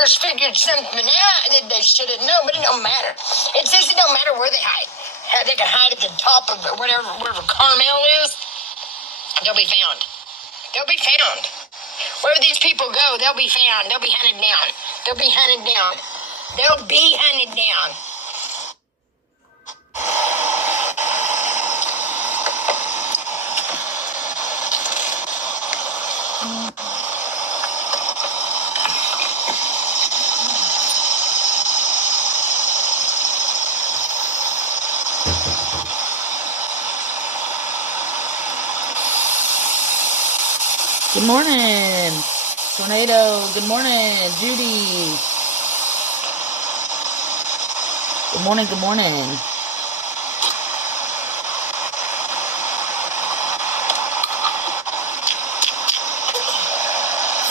fuckers figured something out that they should have known, but it don't matter. It says it don't matter where they hide. How they can hide at the top of wherever Carmel is, they'll be found. They'll be found. Wherever these people go, they'll be found. They'll be hunted down. They'll be hunted down. They'll be hunted down. Good morning, Tornado. Good morning, Judy. Good morning, good morning.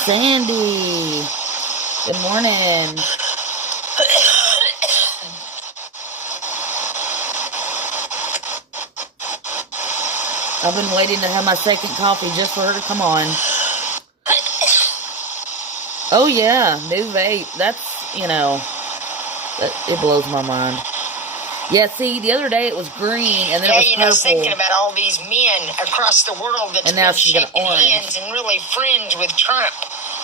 Sandy. Good morning. I've been waiting to have my second coffee just for her to come on. Oh, yeah. New vape. That's, it blows my mind. Yeah, see, the other day it was green, and then it was purple. Thinking about all these men across the world that's been shaking hands and really friends with Trump.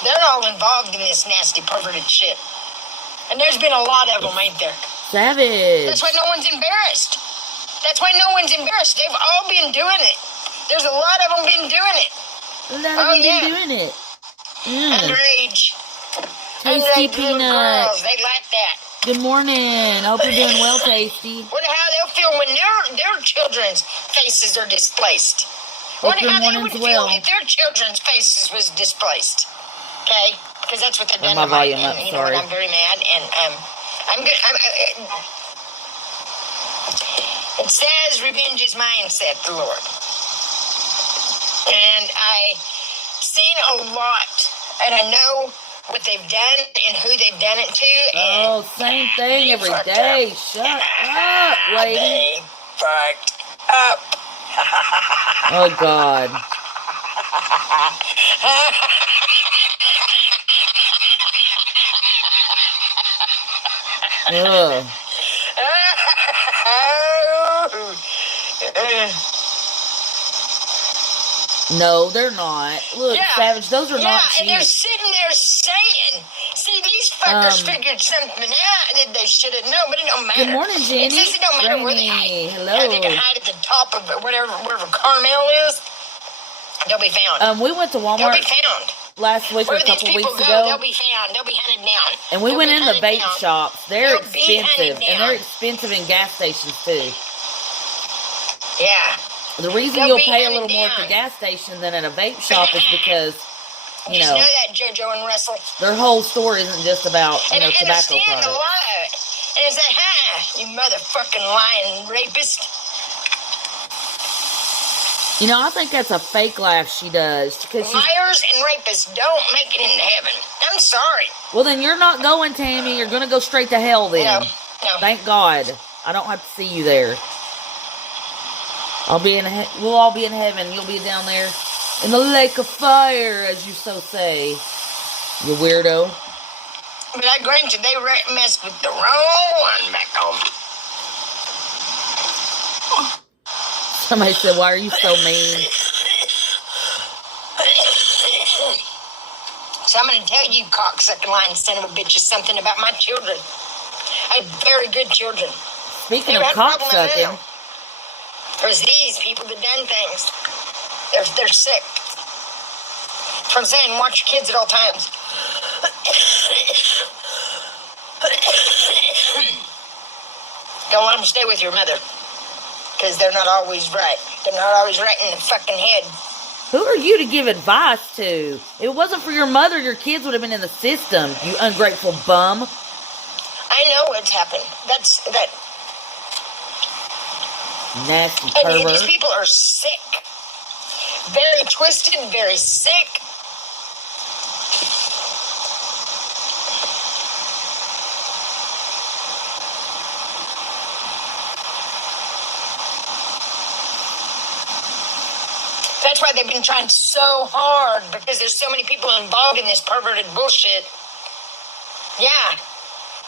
They're all involved in this nasty, perverted shit. And there's been a lot of them, ain't there? Savage. That's why no one's embarrassed. That's why no one's embarrassed. They've all been doing it. There's a lot of them been doing it. A lot of them been doing it. Underage. Tasty Peanut. Girls, they like that. Good morning. I hope you're doing well, Tasty. Wonder how they'll feel when their children's faces are displaced. Wonder how they would feel if their children's faces was displaced. Okay? Because that's what they've done to mine. And, sorry. I'm very mad, and I'm good. It says, "Revenge is mine," said the Lord. And I've seen a lot, and I know what they've done and who they've done it to. Oh, same thing every day. Shut up, lady. They fucked up. Oh, God. Ugh. No, they're not. Look, Savage, those are not cheap. And they're sitting there saying, see, these fuckers figured something out that they should have known, but it don't matter. Good morning, Jenny. It says it don't matter where they hide. Hello. How they can hide at the top of wherever Carmel is, they'll be found. We went to Walmart. They'll be found. Last week or a couple weeks ago. They'll be found. They'll be hunted down. And we went in the vape shops. They're expensive. And they're expensive in gas stations, too. Yeah. The reason you'll pay a little more at the gas station than at a vape shop is because, you know that, JoJo and Russell. Their whole store isn't just about, tobacco products. And a lot. And it's like, you motherfucking lying rapist. I think that's a fake laugh she does. Liars and rapists don't make it into heaven. I'm sorry. Well, then you're not going, Tammy. You're going to go straight to hell then. No. Thank God. I don't have to see you there. We'll all be in heaven. You'll be down there in the lake of fire, as you so say. You weirdo. But I grant you, they messed with the wrong one back home. Somebody said, "Why are you so mean?" So I'm going to tell you, cocksucking lying son of a bitch, something about my children. I had very good children. Speaking of cocksucking. There's these people that done things. They're sick. That's what I'm saying. Watch your kids at all times. Don't let them stay with your mother. Because they're not always right. They're not always right in the fucking head. Who are you to give advice to? If it wasn't for your mother, your kids would have been in the system, you ungrateful bum. I know what's happened. That's that. Nasty pervert. And these people are sick. Very twisted, very sick. That's why they've been trying so hard, because there's so many people involved in this perverted bullshit. Yeah.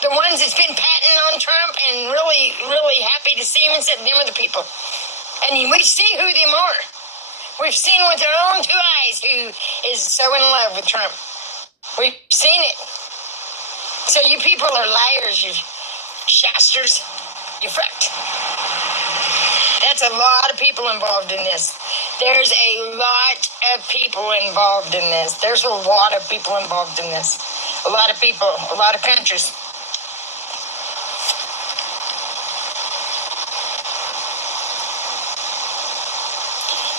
The ones that's been patting on Trump and really, really happy to see him and said them are the people. And we see who them are. We've seen with our own 2 eyes who is so in love with Trump. We've seen it. So you people are liars, you shasters. You're fucked. That's a lot of people involved in this. There's a lot of people involved in this. There's a lot of people involved in this. A lot of people, a lot of countries.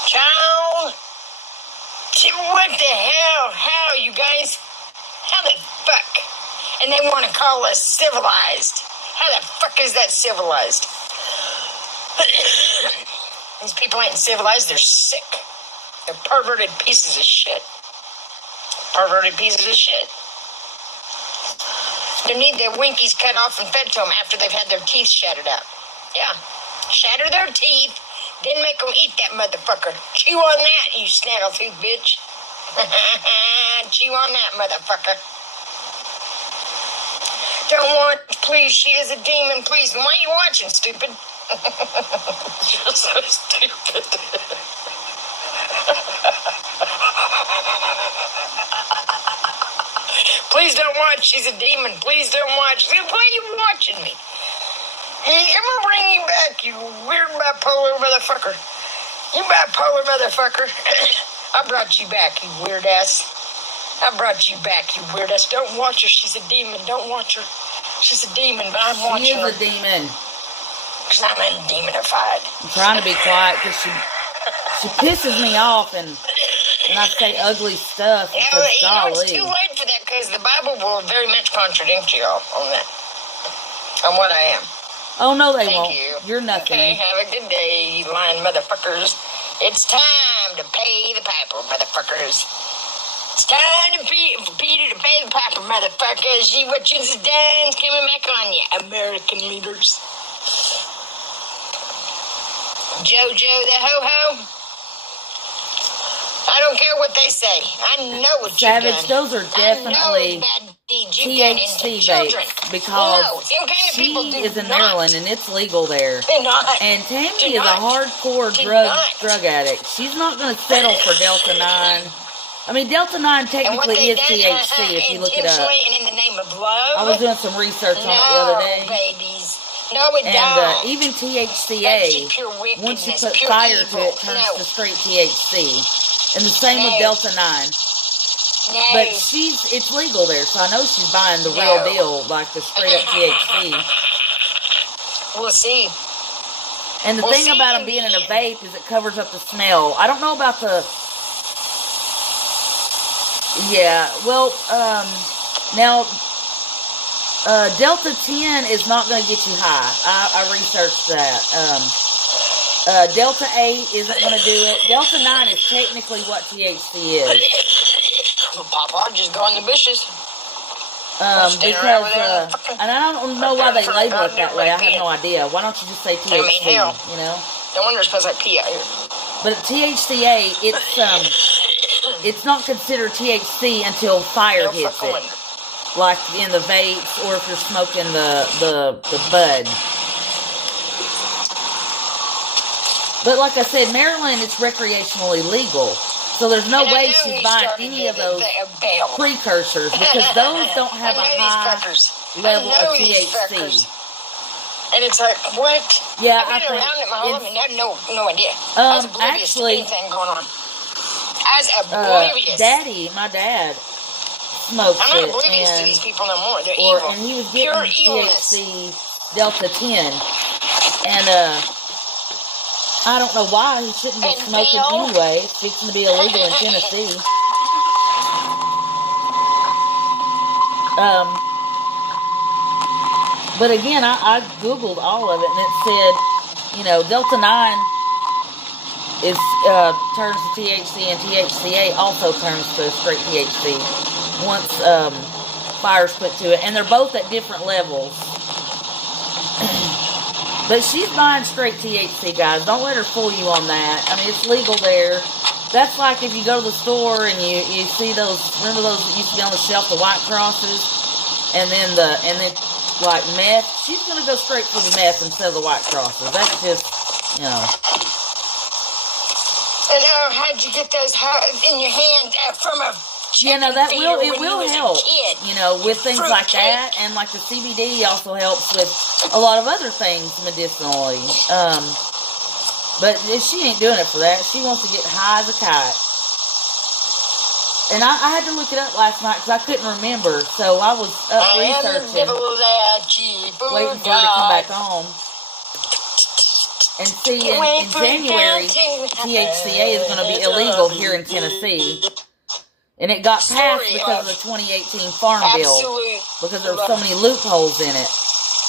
Child, what the hell? How, you guys? How the fuck? And they want to call us civilized. How the fuck is that civilized? These people ain't civilized, they're sick. They're perverted pieces of shit. Perverted pieces of shit. They need their winkies cut off and fed to them after they've had their teeth shattered out. Yeah. Shatter their teeth, then make them eat that motherfucker. Chew on that, you snaggletooth bitch. Chew on that motherfucker. Don't want, please, she is a demon, please. Why are you watching, stupid? You're so stupid. Please don't watch, she's a demon. Please don't watch. Why are you watching me? I'm gonna bring you back, you weird bipolar motherfucker. You bipolar motherfucker. I brought you back, you weird ass. I brought you back, you weird ass. Don't watch her, she's a demon. Don't watch her. She's a demon, but I'm watching her. She is a demon. Because I'm demonified. I'm trying to be quiet because she pisses me off and I say ugly stuff. Yeah, it's too late for that because the Bible will very much contradict you all on that. On what I am. Oh, no, they won't. Thank you. You're nothing. Okay, have a good day, you lying motherfuckers. It's time to pay the piper, motherfuckers. It's time for Peter to pay the piper, motherfuckers. See what you's done coming back on you, American leaders. Jojo the ho-ho. I don't care what they say. I know what you've done. Savage, those are definitely THC vapes because she is in Maryland and it's legal there. And Tammy is a hardcore drug addict. She's not going to settle for Delta 9. I mean, Delta 9 technically is THC if you look it up. And in the name of love. I was doing some research on it the other day. Babies. No, it and even THCA, once you put fire to it, turns to straight THC. And the same with Delta 9. No. But it's legal there, so I know she's buying the real deal, like the straight up THC. We'll see. And the thing about them being in a vape is it covers up the smell. I don't know about the... Yeah, well, now... Delta 10 is not going to get you high. I researched that. Delta 8 isn't going to do it. Delta 9 is technically what THC is. Papa, just go in the bushes. Because, and I don't know why they label it that way. I have no idea. Why don't you just say THC, you know? No wonder it smells like pee out here. But THCA, it's not considered THC until fire hits it. Like in the vapes, or if you're smoking the bud. But like I said, Maryland, it's recreationally legal. So there's no way she's buying any of those precursors, because those don't have a high level of THC. And it's like, what? Yeah, I've been around it my whole life and had no idea. I was oblivious to anything going on. I was oblivious. My dad, smokes I'm not oblivious to these people no more. They're evil. And he was getting THC Delta 10. And I don't know why he shouldn't be smoking anyway. It's fixing to be illegal in Tennessee. But again, I Googled all of it and it said, Delta 9 turns to THC and THCA also turns to straight THC. Once fire's put to it, and they're both at different levels. But she's buying straight THC, guys. Don't let her fool you on that. I mean, it's legal there. That's like if you go to the store and you see those, remember those that used to be on the shelf, the white crosses? And then like meth, she's gonna go straight for the meth instead of the white crosses. That's just, you know. And how'd you get those in your hand from a it will help, you know, with things like that, and like the CBD also helps with a lot of other things medicinally. But she ain't doing it for that. She wants to get high as a kite. And I had to look it up last night because I couldn't remember, so I was up researching, waiting for her to come back on. And see, in January, THCA is going to be illegal here in Tennessee. And it got passed because of the 2018 Farm Bill. Because there were so many loopholes in it.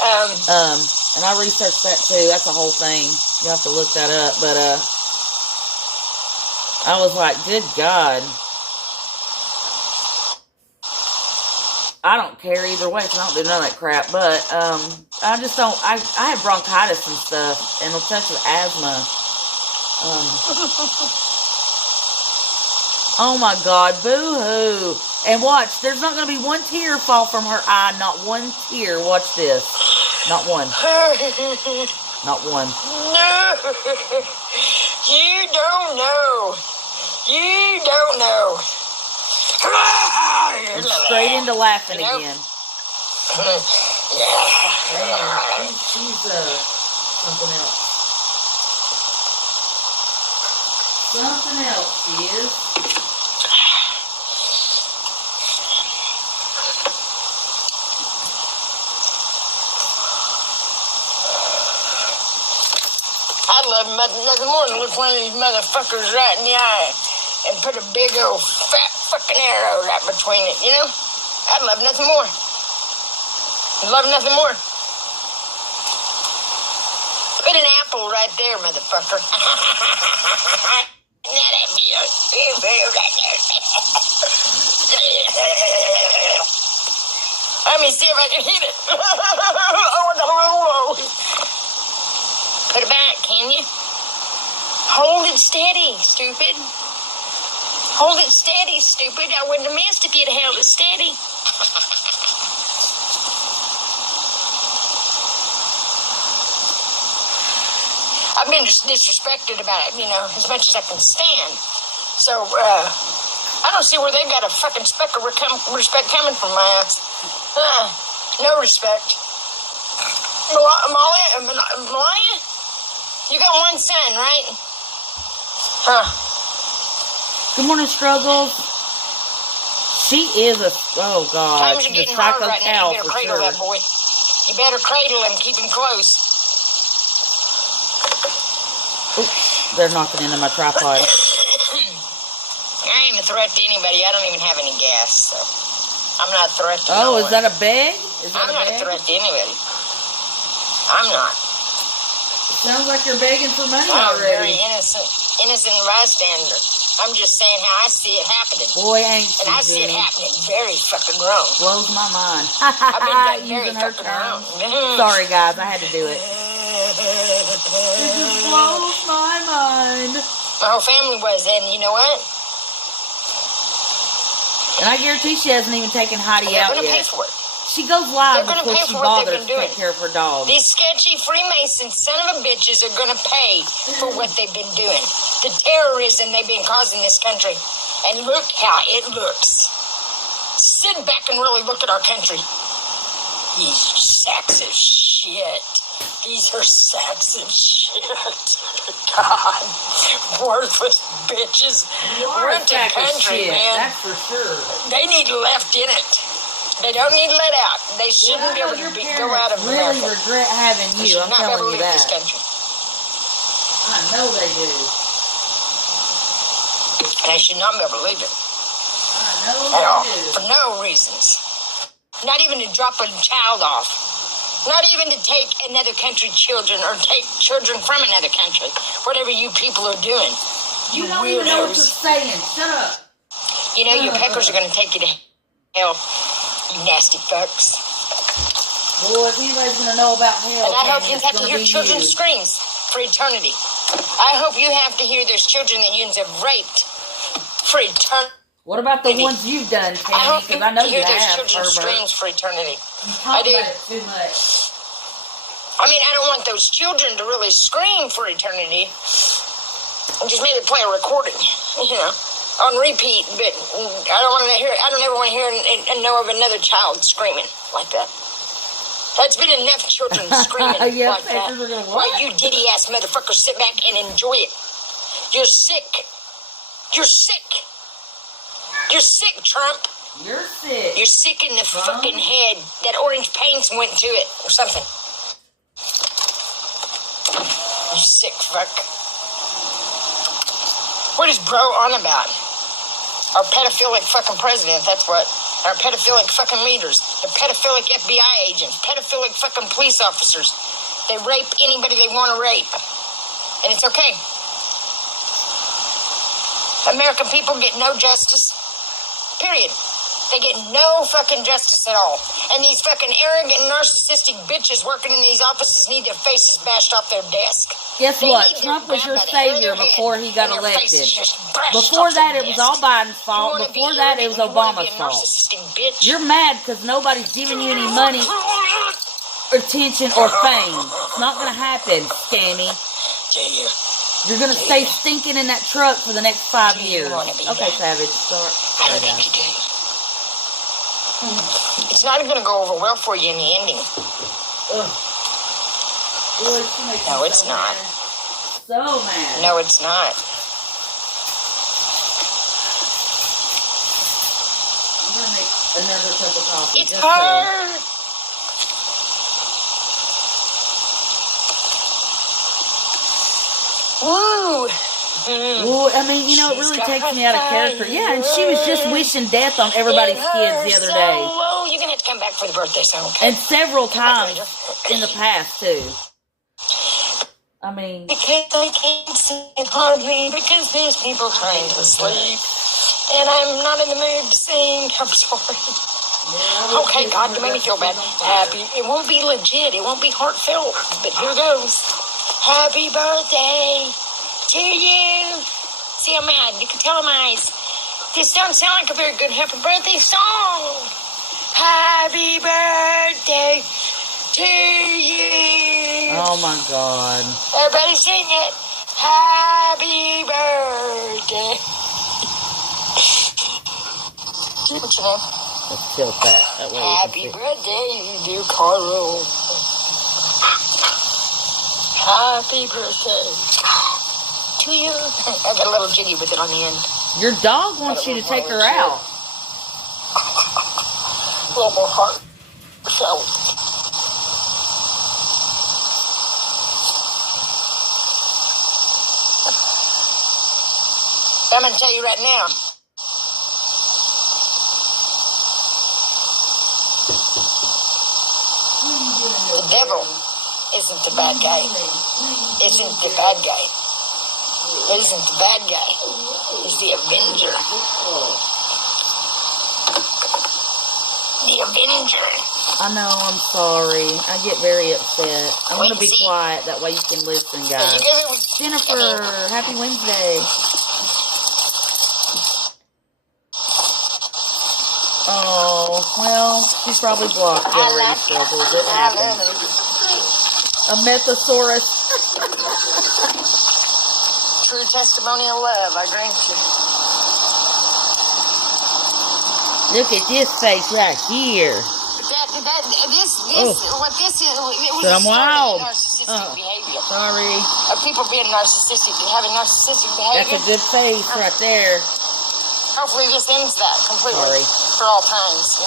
And I researched that too. That's a whole thing. You have to look that up. But, I was like, good God. I don't care either way, so I don't do none of that crap. But, I just don't, I have bronchitis and stuff. And it'll touch with asthma. Oh my God, boo-hoo. And watch, there's not going to be one tear fall from her eye. Not one tear. Watch this. Not one. Not one. No. You don't know. You don't know. And straight into laughing again. She's something else. Something else, she is. I'd love nothing more than look one of these motherfuckers right in the eye and put a big old fat fucking arrow right between it, you know? I'd love nothing more. Love nothing more. Put an apple right there, motherfucker. That'd be a right there. Let me see if I can hit it. Put it back, can you? Hold it steady, stupid. Hold it steady, stupid. I wouldn't have missed if you'd held it steady. I've been just disrespected about it, you know, as much as I can stand. So, I don't see where they've got a fucking speck of respect coming from my ass. No respect. Melania? You got one son, right? Huh. Good morning, Struggles. She is oh God, Times are she's a getting hard psycho right now. cow You better for cradle sure. that boy. You better cradle him, keep him close. Oops, they're knocking into my tripod. I ain't a threat to anybody. I don't even have any gas, so I'm not a threat to no is one. that a bag? I'm not a threat to anybody. I'm not. Sounds like you're begging for money I'm already. very innocent bystander. I'm just saying how I see it happening. Boy, ain't she, and I see it Jenny. happening very fucking wrong. Blows my mind. I've been done very Using her fucking terms. wrong. Sorry, guys, I had to do it. It just blows my mind. My whole family was, and you know what? And I guarantee she hasn't even taken Heidi out They're gonna pay yet. for it. She goes live They're gonna before pay she for what bothers they've been to take doing. care of her dog. These sketchy Freemason son of a bitches are gonna pay for what they've been doing. The terrorism they've been causing this country. And look how it looks. Sit back and really look at our country. These sacks of shit. These are sacks of shit. God. Worthless bitches. Rented country, man. That's for sure. They need left in it. They don't need let out. They shouldn't be able to go out of really America. Regret having They you. should I'm not be able telling to you leave that. this country. I know they do. They should not be able to leave it. I know At all. they do. For no reasons. Not even to drop a child off. Not even to take another country children or take children from another country. Whatever you people are doing. You don't even know what you're weirdos. saying. Shut up. You know your peppers are going to take you to hell. You nasty fucks. Boy, if anybody's going to know about hell, And I hope you it's have to gonna hear be children's you. screams for eternity. I hope you have to hear there's children that you have raped for eternity. What about the ones you've done, Tammy? Because I know you have, children's screams for eternity. You talk about it too much. I mean, I don't want those children to really scream for eternity. I just maybe play a recording, on repeat. But I don't want to hear. I don't ever want to hear and know of another child screaming like that. That's been enough children screaming like that. Why you diddy ass motherfuckers sit back and enjoy it? You're sick. You're sick. You're sick, Trump. You're sick. You're sick in the fucking head. That orange paint went to it or something. You sick fuck. What is bro on about? Our pedophilic fucking president, that's what. Our pedophilic fucking leaders. The pedophilic FBI agents. Pedophilic fucking police officers. They rape anybody they want to rape. And it's okay. American people get no justice. Period. They get no fucking justice at all. And these fucking arrogant, narcissistic bitches working in these offices need their faces bashed off their desk. Guess what? Trump was your savior before he got elected. Before that, it was all Biden's fault. Before that, it was Obama's fault. You're mad because nobody's giving you any money, attention, or fame. It's not going to happen, Scammy. You're going to stay stinking in that truck for the next 5 years. Okay, Savage. Start. I don't think you do. It's not going to go over well for you in the ending. No, it's not. So mad. No, it's not. I'm going to make another cup of coffee. It's hard. Woo. Well, I mean, it really takes me out of character. Yeah, and she was just wishing death on everybody's kids the other day. Oh, you're going to have to come back for the birthday song, okay? And several times in the past, too. I mean... Because I can't sleep hardly, because there's people trying to sleep. And I'm not in the mood to sing. I'm sorry. Okay, God, you made me feel bad. Happy. It won't be legit. It won't be heartfelt. But here goes. Happy birthday to you. See, I'm mad. You can tell I'm eyes. This don't sound like a very good happy birthday song. Happy birthday to you. Oh, my God. Everybody sing it. Happy birthday. What's your name? Let's tilt that way. Happy birthday, dear Carl. Happy birthday to you. I got a little jiggy with it on the end. Your dog wants you to take her out. A little more heart. So. I'm going to tell you right now. The devil isn't the bad guy. Isn't the bad guy. Isn't the bad guy. He's the avenger. The avenger. I know, I'm sorry. I get very upset. I'm going to be quiet. That way you can listen, guys. Jennifer, happy Wednesday. Oh, well, she's probably blocked already, struggles. It happens. A Methosaurus. True testimonial love, I grant you. Look at this face right here. What this is, it was I'm wild. Narcissistic behavior. Sorry. Of people being narcissistic and having narcissistic behavior. That's a good face right there. Hopefully this ends that completely. Sorry. For all times,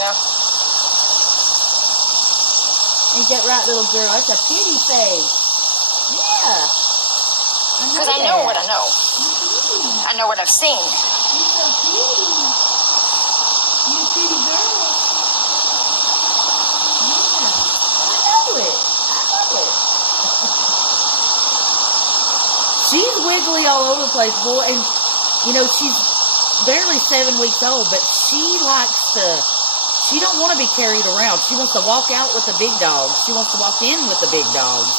Ain't that right, little girl? That's a pretty face. Yeah. Because I know what I know. I know what I've seen. You're so pretty. You're a pretty girl. Yeah. I know it. She's wiggly all over the place, boy. And, she's barely 7 weeks old, but she don't want to be carried around. She wants to walk out with the big dogs. She wants to walk in with the big dogs.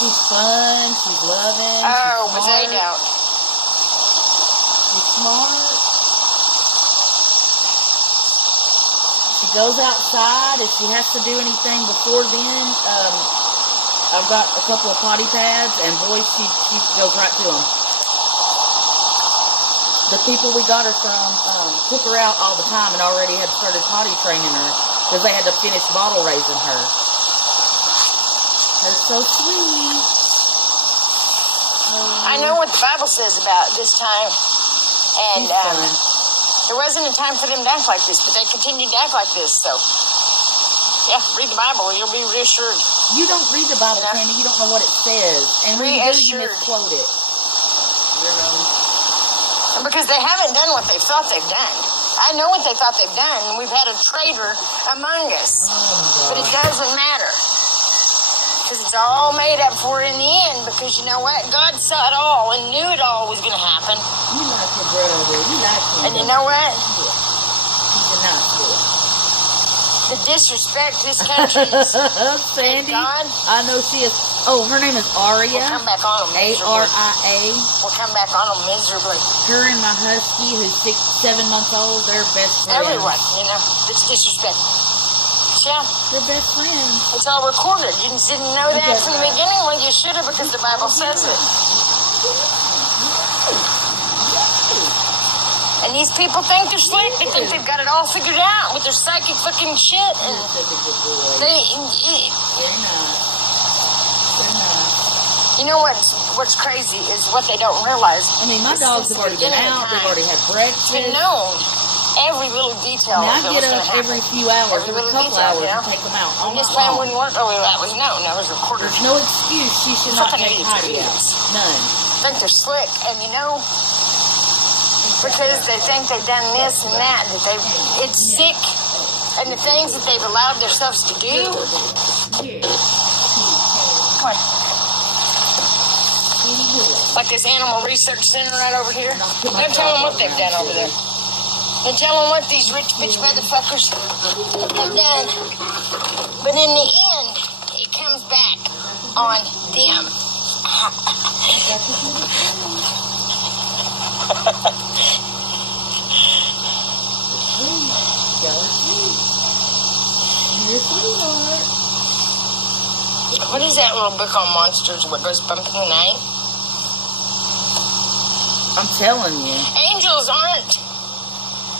She's fun. She's loving. Oh, but they don't. She's smart. she goes outside, if she has to do anything before then, I've got a couple of potty pads, and boy, she goes right to them. The people we got her from took her out all the time and already had started potty training her because they had to finish bottle raising her. They're so sweet. I know what the Bible says about this time, and there wasn't a time for them to act like this, but they continued to act like this. So, yeah, read the Bible, you'll be reassured. You don't read the Bible, Tammy. You don't know what it says, and when you do, you misquote it. Because they haven't done what they thought they've done. I know what they thought they've done. We've had a traitor among us. But it doesn't matter. Because it's all made up for in the end. Because you know what? God saw it all and knew it all was going to happen. You like your brother. You like him. And you know what? He's a nice boy. The disrespect this country is. Sandy, God, I know she is. Oh, her name is Aria. We'll come back on them miserably. A-R-I-A. We'll come back on them miserably. Her and my husky, who's 7 months old, they're best friends. Everyone, it's disrespect. Yeah. They're best friends. It's all recorded. You just didn't know that from the beginning. Well, you should have, because the Bible says it. And these people think they're slick. They think they've got it all figured out with their psychic fucking shit. And they, you know what's crazy is what they don't realize. I mean, my dogs have already been out. They've already had breakfast. It's been known. Every little detail. I get up every few hours, every couple hours, to take them out. And this plan wouldn't work. Oh, that was no, it was recorded. There's no excuse. She should not take potty out. None. I think they're slick, and you know, because they think they've done this and that it's sick, and the things that they've allowed themselves to do. Come on. Like this animal research center right over here. Don't tell them what they've done over there. And tell them what these rich bitch motherfuckers have done. But in the end, it comes back on them. What is that little book on monsters? What goes bump in the night? I'm telling you. Angels aren't.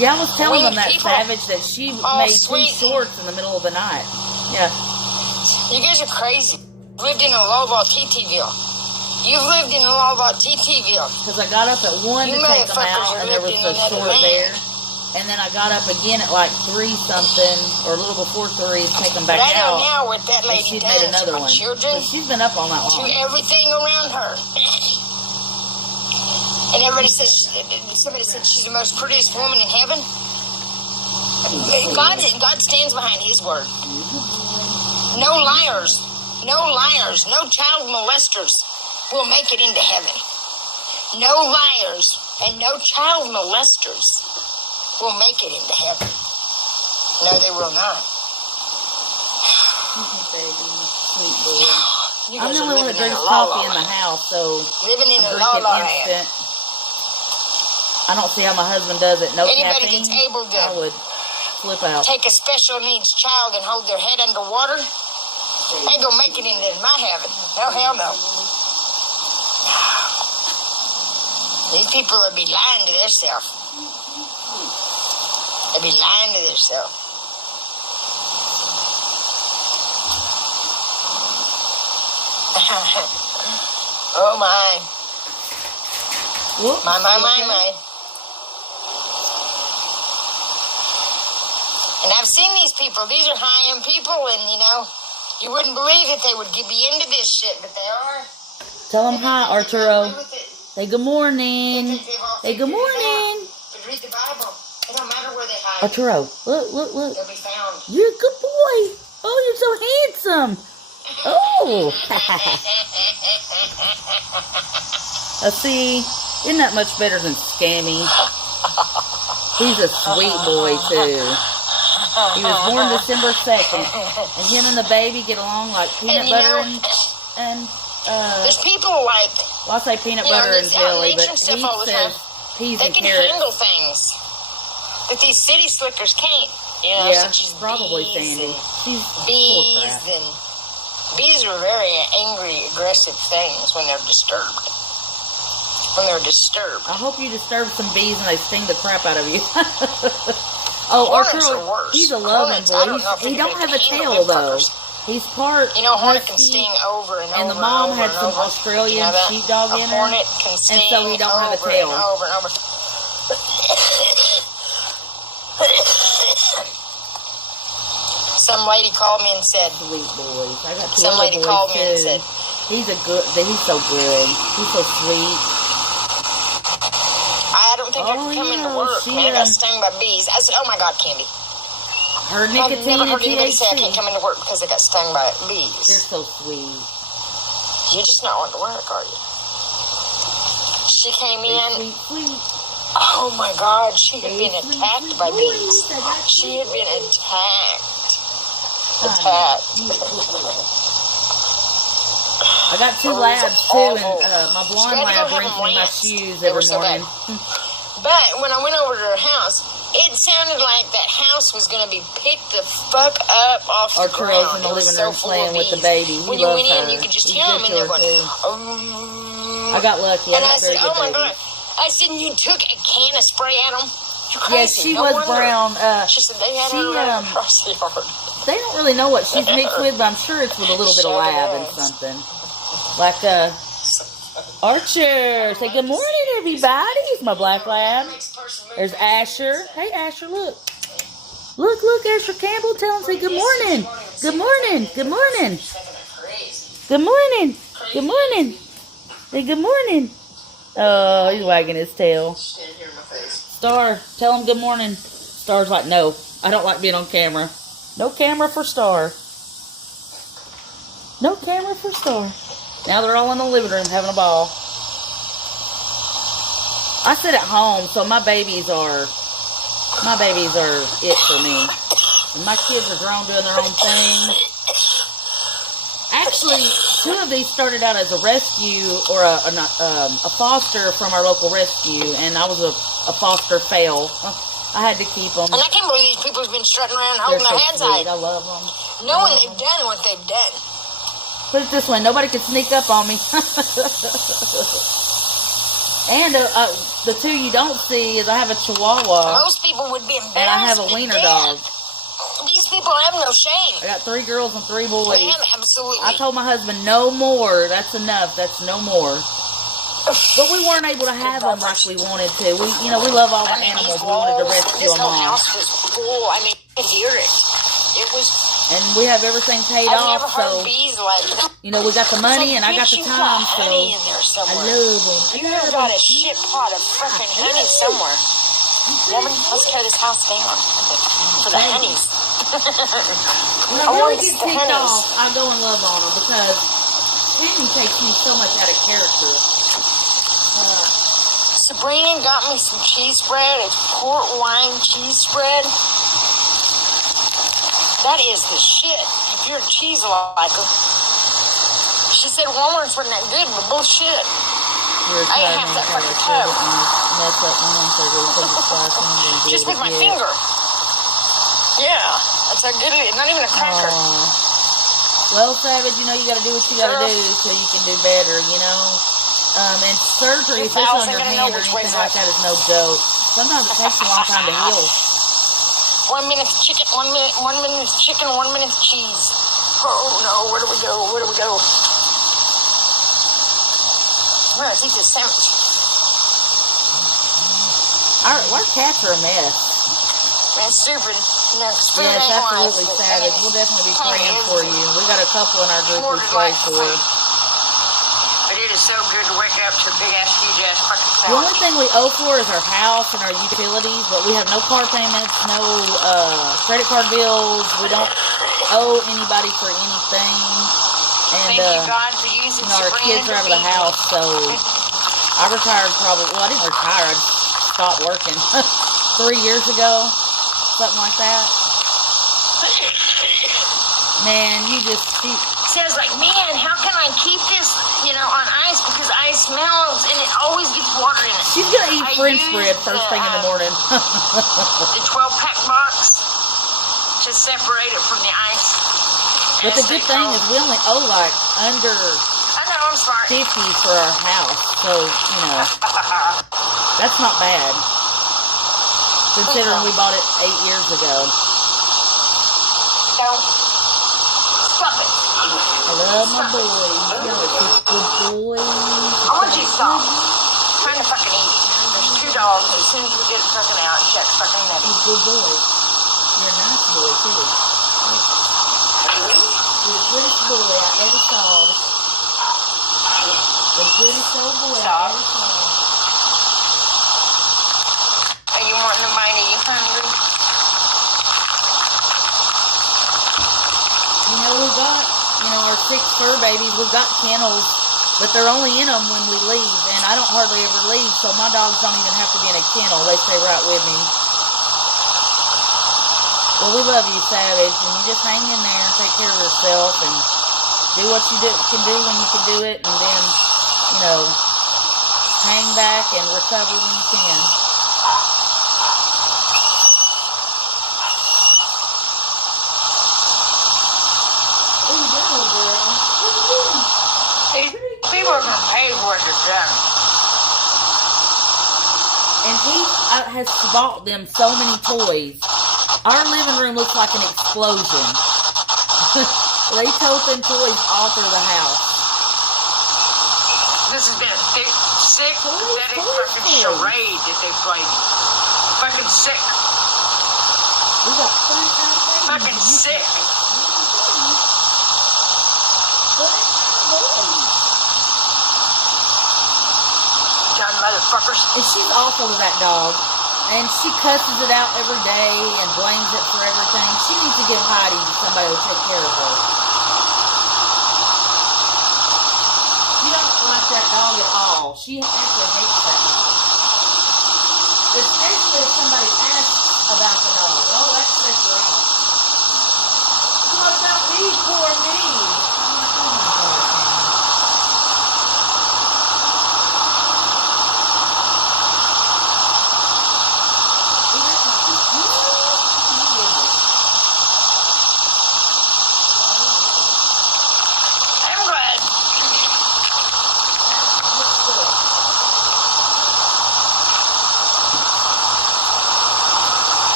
Yeah, I was telling them that savage that she made 2 shorts in the middle of the night. Yeah. You guys are crazy. Lived in a Lowball TTville. You've lived in a Lowball TTville. Because I got up at 1 to take them out, and there was a short there. And then I got up again at like 3-something, or a little before 3, to take them back out. But I know now what that lady does made another one. Children. So she's been up all night long. To everything around her. And everybody says, somebody said she's the most prettiest woman in heaven. God stands behind his word. No liars, no child molesters will make it into heaven. No liars and no child molesters will make it into heaven. No, they will not. I'm the only one that drinks coffee in the house, so living in I'm a la instant. I don't see how my husband does it. No Anybody caffeine. that's able to I would flip out. Take a special needs child and hold their head underwater, ain't gonna make it into my heaven. No, hell no. These people will be lying to themselves. They'll be lying to themselves. Oh my. Whoops, my. And I've seen these people. These are high-end people, and, you know, you wouldn't believe that they would be into this shit, but they are. Tell them hi, Arturo. Say good morning. Say good morning. But read the Bible. It don't matter where they hide. Arturo, look. They'll be found. You're a good boy. Oh, you're so handsome. Oh. See, isn't that much better than Scammy? He's a sweet boy, too. He was born December 2nd. And him and the baby get along like peanut butter and there's people like... Well, I say peanut butter and jelly, but he says peas and carrots. They can handle things. But these city slickers can't. You know, yeah, such as probably bees Sandy. She's bees and bees are very angry, aggressive things when they're disturbed. I hope you disturb some bees and they sting the crap out of you. Oh, Hornets Archer, are worse. he's a loving boy. He don't have a tail, though. He's part hornet can sting over and over. And the mom and had over some and over. Australian sheepdog in her. Hornet can sting and so he don't have a tail. And over and over. Some lady called me and said, "Sweet boys." I got two some lady boys called too. me and said, He's so good. He's so sweet. I don't think I can come into work, man. I got stung by bees. I said, oh my God, Candy. Her nicotine I've never heard and anybody say I THC. can't come into work because I got stung by bees. You're so sweet. You're just not wanting to work, are you? She came in. Sweet. Oh my God, she had been attacked by bees. She had been attacked. I got two labs too, and my blonde lab brings me my shoes every morning. But when I went over to her house, it sounded like that house was going to be picked the fuck up off the ground. In the living room playing with the baby. When you went in, you could just hear them, and they're going. I got lucky. And I said, "Oh my God!" I said, "You took a can of spray at them." Yes, she was brown. She said they had her across the yard. They don't really know what she's mixed with, but I'm sure it's with a little bit of lab and something. Like Archer, say good morning, everybody. It's my black lab. There's Asher. Hey, Asher, look. Look, Asher Campbell. Tell him, say good morning. Good morning. Good morning. Good morning. Good morning. Say good morning. Oh, he's wagging his tail. Star, tell him good morning. Star's like, no, I don't like being on camera. No camera for Star. No camera for Star. Now they're all in the living room having a ball. I sit at home, so my babies are it for me. And my kids are grown doing their own thing. Actually, two of these started out as a rescue or a foster from our local rescue, and I was a foster fail. I had to keep them. And I can't believe these people have been strutting around holding their hands high. I love them. Knowing they've done what they've done. Put it this way, nobody can sneak up on me. And the two you don't see is I have a Chihuahua. Most people would be embarrassed. And I have a wiener dog. These people have no shame. I got 3 girls and 3 boys. Man, absolutely. I told my husband, no more. That's enough. That's no more. But we weren't able to have them like we wanted to. We love all the animals. We wanted to rescue them all. This whole house was full. I mean, you could hear it. It was. And we have everything paid off, so bees like that. We got the money and I got the time, so honey in there somewhere. I love them. You got a shit pot of freaking honey somewhere. Woman, let's tear this house down for the honeys. When I really get ticked off, I go and love on them because Tammy takes me so much out of character. Sabrina got me some cheese spread. It's port wine cheese spread. That is the shit. If you're a cheese liker. She said Walmart's wasn't that good, but bullshit. I ain't half that fucking tub. Just with my finger. Yeah, that's how good it is. Not even a cracker. Well, Savage, you gotta do what you gotta do so you can do better, and surgery, if it's on your hand or anything like that, is no joke. Sometimes it takes a long time to heal. 1 minute chicken, 1 minute chicken, 1 minute cheese. Oh no, where do we go? Let's eat this sandwich. Our cats are a mess. Man, stupid. Yeah, it's absolutely savage. We'll definitely be praying for you. We got a couple in our group we pray for. But it is so good to wake up to a big ass, huge ass fucking couch. The only thing we owe for is our house and our utilities, but we have no car payments, no credit card bills. We don't owe anybody for anything. And thank you, God, for using our kids are out of the house, so I retired I didn't retire, I just stopped working 3 years ago, something like that. Man, says, like, man, how can I keep this, on ice? Because ice melts and it always gets water in it. She's going to eat French bread first thing in the morning. The 12-pack box to separate it from the ice. But the good thing is we only owe like under I know, I'm smart. 50 for our house. So, that's not bad. Considering we bought it 8 years ago. No. Stop it. I love my boy. You know, he's a good boy. I want you to stop. I'm trying to fucking eat. There's 2 dogs. As soon as we get fucking out, Jack's fucking nutty. He's a good boy. You're a nice boy, too. You're the goodest boy I ever saw. The goodest old boy I ever saw. Are you wanting a bite? Are you hungry? We got, our 6 fur babies, we've got kennels, but they're only in them when we leave, and I don't hardly ever leave, so my dogs don't even have to be in a kennel. They stay right with me. Well, we love you, Savage, and you just hang in there and take care of yourself, and do what you can do when you can do it, and then, hang back and recover when you can. People are going to pay for what they're done. And he has bought them so many toys. Our living room looks like an explosion. They tote them toys all through the house. This has been a sick, pathetic fucking charade that they played. Fucking sick. We got fucking sick. Motherfuckers. And she's awful to that dog. And she cusses it out every day and blames it for everything. She needs to give Heidi to somebody to take care of her. She don't like that dog at all. She actually hates that dog. Especially if somebody asks about the dog. Oh, that sets her off. What about me? Poor me.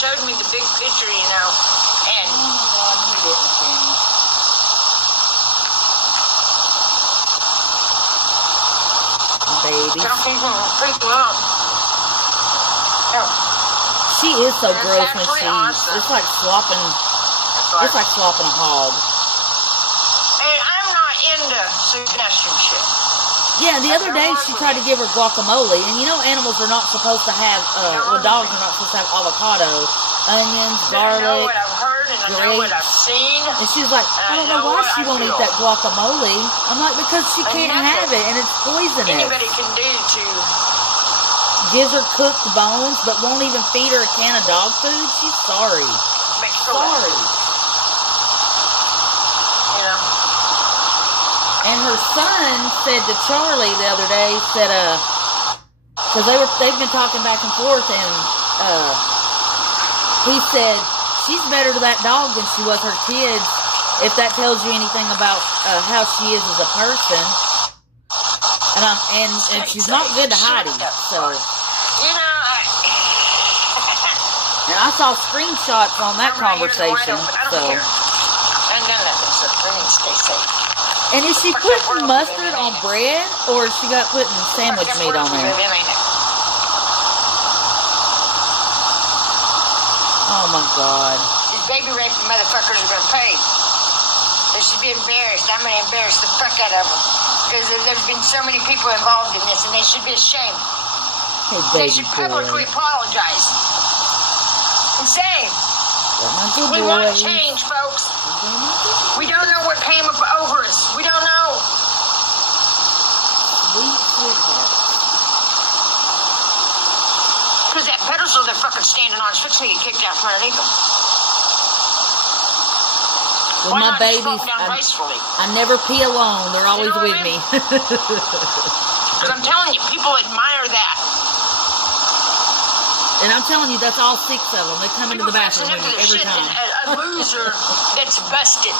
Showed me the big picture, and baby. Freak out. She is so gross when awesome. It's like slopping. It's like slopping a hog. And I'm not into suggestion shit. Yeah, the other day she tried to give her guacamole, and animals are not supposed to have, dogs are not supposed to have avocado, onions, garlic, I know what I've heard, and I know what I've seen. And she's like, I don't know why she won't eat that guacamole. I'm like, because she can't have it, and it's poisonous. Anybody can do to... Gives her cooked bones, but won't even feed her a can of dog food? She's sorry. Sorry. And her son said to Charlie the other day, because they've been talking back and forth, and he said she's better to that dog than she was her kids. If that tells you anything about how she is as a person, and she's not good to Heidi. So, and I saw screenshots on that conversation. So, stay safe. And is she putting mustard on bread, or is she putting sandwich meat on there? Oh my God. These baby rape motherfuckers are going to pay. They should be embarrassed. I'm going to embarrass the fuck out of them. Because there's been so many people involved in this, and they should be ashamed. Hey, they should publicly apologize. And say, we want change, folks. We don't know what came over us. We don't know. standing on. It's fixing to get kicked out from underneath them. With my babies, I never pee alone. They're always with me. Because I'm telling you, people admire that. And I'm telling you, that's all 6 of them. They come into the bathroom with me every time. A loser that's busted.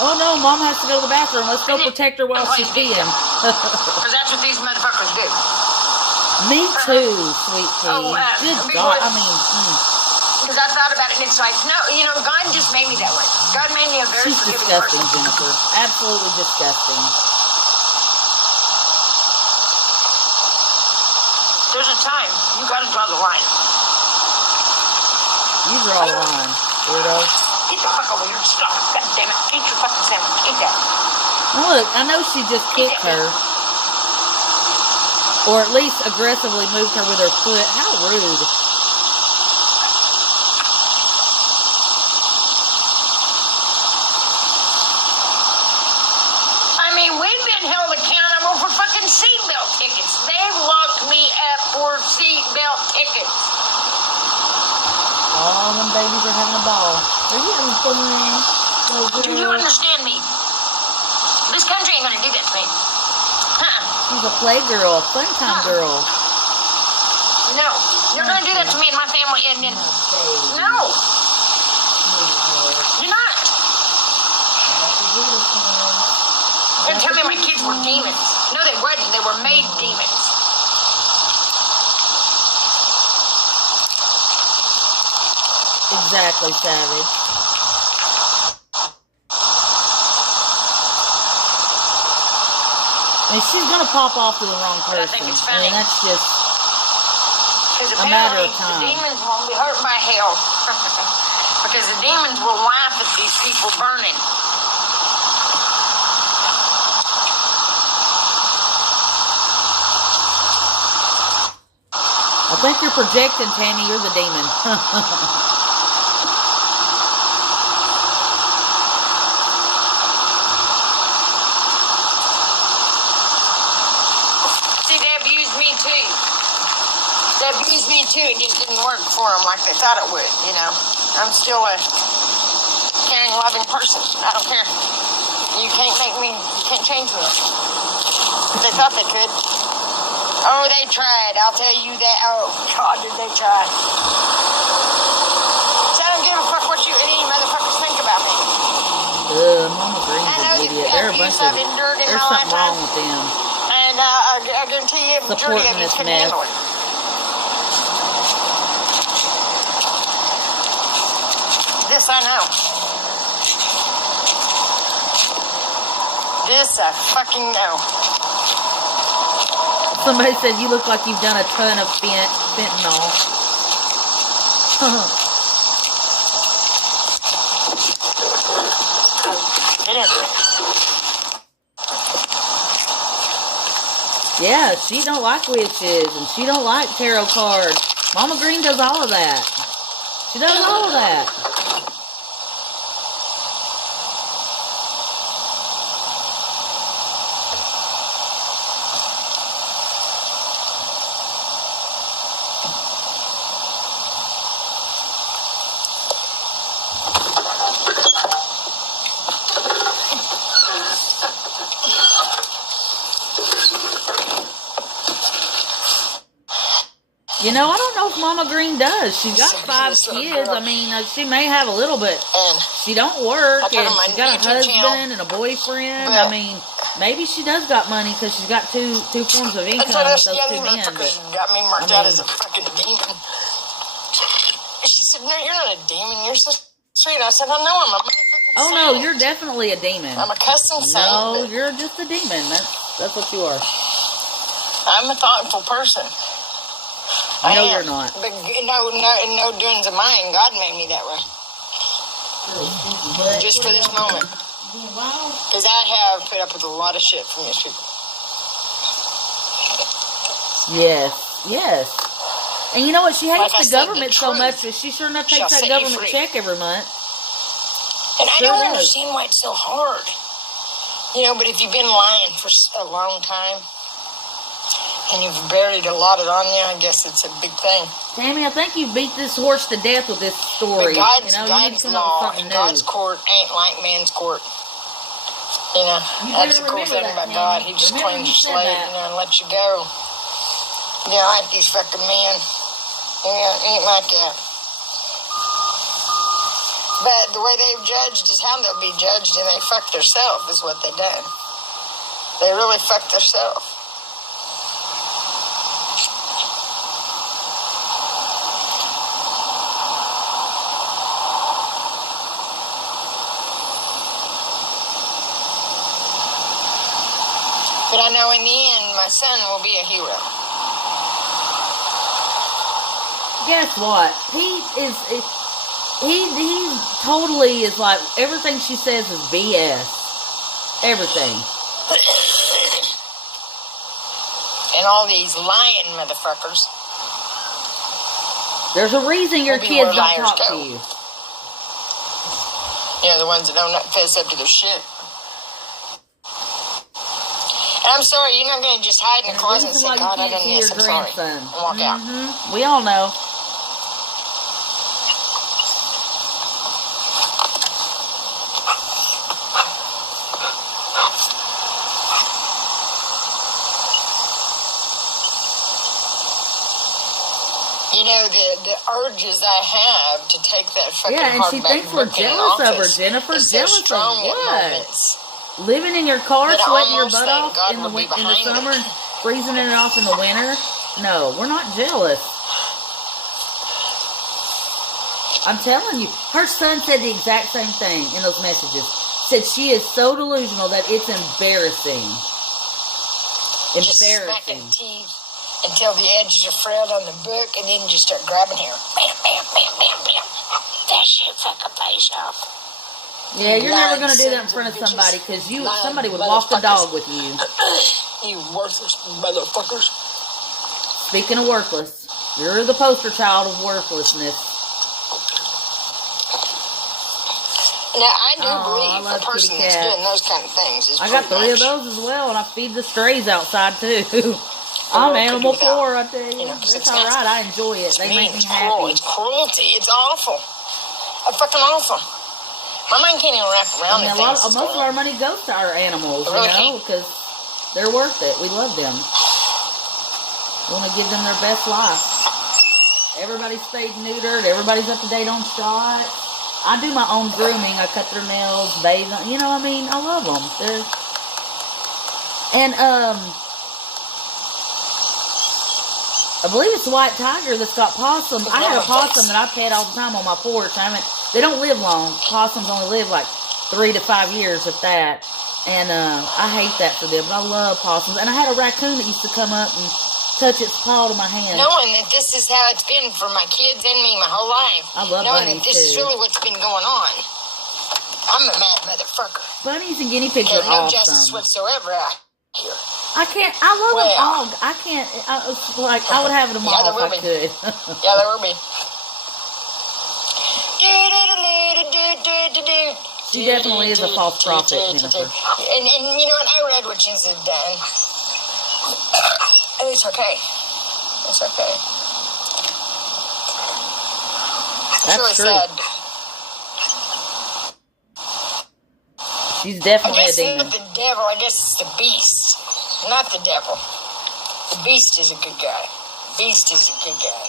Oh no, Mom has to go to the bathroom. Let's go protect her while she's peeing. Because that's what these motherfuckers do. Me too, sweet pea. Good God, I mean... Because I thought about it, and it's like, no, you know, God just made me that way. God made me a very forgiving disgusting, person. Jennifer. Absolutely disgusting. There's a time you got to draw the line. You draw the line, weirdo. Get the fuck over here and stop. God damn it. Eat your fucking sandwich. Eat that. Now look, I know she just kicked her. Or at least aggressively moved her with her foot. How rude. We've been held accountable for fucking seatbelt tickets. They've locked me up for seatbelt tickets. All them babies are having a ball. Are you having fun? Do you understand me? This country ain't gonna do that to me. She's a play girl, a fun time girl. No, you're gonna do that to me and my family, and then no, you're not. Don't tell me my kids were demons. No, they weren't. They were made demons. Exactly, Savage. I mean, she's gonna pop off to the wrong person. I think it's funny. I mean, that's just a matter of time. The demons won't be hurt by hell. Because the demons will laugh at these people burning. I think you're projecting, Tammy. You're the demon. See, they abused me too. They abused me too. It just didn't work for them like they thought it would, you know. I'm still a caring, loving person. I don't care. You can't make me, you can't change me. They thought they could. Oh, they tried. I'll tell you that. Oh, God, did they try. So I don't give a fuck what you any motherfuckers think about me. Mama Green's an idiot. They're a bunch of... There's something wrong with them. And I guarantee you, majority of you couldn't handle it. This I know. This I fucking know. Somebody said you look like you've done a ton of fentanyl. It is. Yeah, she don't like witches, and she don't like tarot cards. Mama Green does all of that. She does all of that. You know, I don't know if Mama Green does. She's got 5 kids. I mean, she may have a little bit. She don't work, and she's got a husband and a boyfriend. I mean, maybe she does got money because she's got two forms of income with those 2 men. But got me marked out as a fucking demon. She said, "No, you're not a demon. You're so sweet." I said, "Oh no, I'm a motherfucking saint. No, you're definitely a demon. I'm a custom saint." No, you're just a demon. That's what you are. I'm a thoughtful person. No, you're not. But no doings of mine. God made me that way. Just for this moment. Because I have put up with a lot of shit from these people. Yes. And you know what? She hates the government so much, but she sure enough takes that government check every month. And I don't understand why it's so hard. You know, but if you've been lying for a long time, And you've buried a lot of it on you. I guess it's a big thing. Tammy, I think you beat this horse to death with this story. But God's law and God's court ain't like man's court. You know, that's the cool thing about God. He just claims your slave, and lets you go. You know, like these fucking men. Ain't like that. But the way they've judged is how they'll be judged, and they fuck themselves is what they done. They really fucked themselves. But I know in the end, my son will be a hero. Guess what? He totally is like, everything she says is BS. Everything. And all these lying motherfuckers. There's a reason your kids don't talk to you. Yeah, the ones that don't fess up to their shit. And I'm sorry, you're not going to just hide in the closet and say, God, I done this, I'm sorry. And walk out. We all know. You know, the urges I have to take that fucking and she thinks we're jealous of her, Jennifer. Jealous of what? Living in your car, sweating your butt off in the summer, and freezing it off in the winter? No, we're not jealous. I'm telling you, her son said the exact same thing in those messages. Said she is so delusional that it's embarrassing. Embarrassing. Until the edges are frayed on the book, and then you start grabbing here. Bam, bam, bam, bam, bam. That shit fucking face off. Yeah, you're never going to do that in front of somebody, because somebody would walk the dog with you. You worthless motherfuckers. Speaking of worthless, you're the poster child of worthlessness. Now, I do believe a person that's doing those kind of things is I got 3 of those as well, and I feed the strays outside, too. I'm animal poor, I tell you. It's all right. I enjoy it. They make me happy. It's cruelty. It's awful. It's fucking awful. My mind can't even wrap around it. Most of our money goes to our animals, because they're worth it. We love them. We want to give them their best life. Everybody's spayed and neutered. Everybody's up to date on shots. I do my own grooming. I cut their nails, bathe them. You know, I mean, I love them. I believe it's the white tiger that's got possums. I had a possum that I pet all the time on my porch. They don't live long. Possums only live like 3 to 5 years, if that. And I hate that for them, but I love possums. And I had a raccoon that used to come up and touch its paw to my hand. Knowing that this is how it's been for my kids and me my whole life. I love bunnies, that this is really what's been going on. I'm a mad motherfucker. Bunnies and guinea pigs are awesome. No justice whatsoever out here. I can't. I love them all. I can't. I would have them all if I could. Yeah, there will be. She definitely is a false prophet, Jennifer. And you know what? I read what she's done. And it's okay. It's okay. It's really sad. She's definitely a demon. I guess it's not the devil. I guess it's the beast. Not the devil. The beast is a good guy. Beast is a good guy.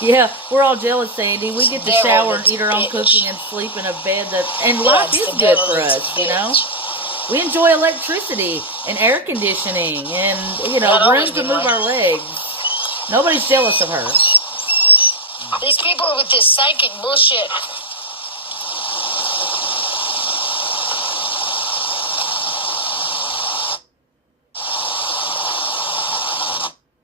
Yeah, we're all jealous, Sandy. We get to shower and eat our own cooking and sleep in a bed and life is good for us, you know? We enjoy electricity and air conditioning and, room to move our legs. Nobody's jealous of her. These people with this psychic bullshit.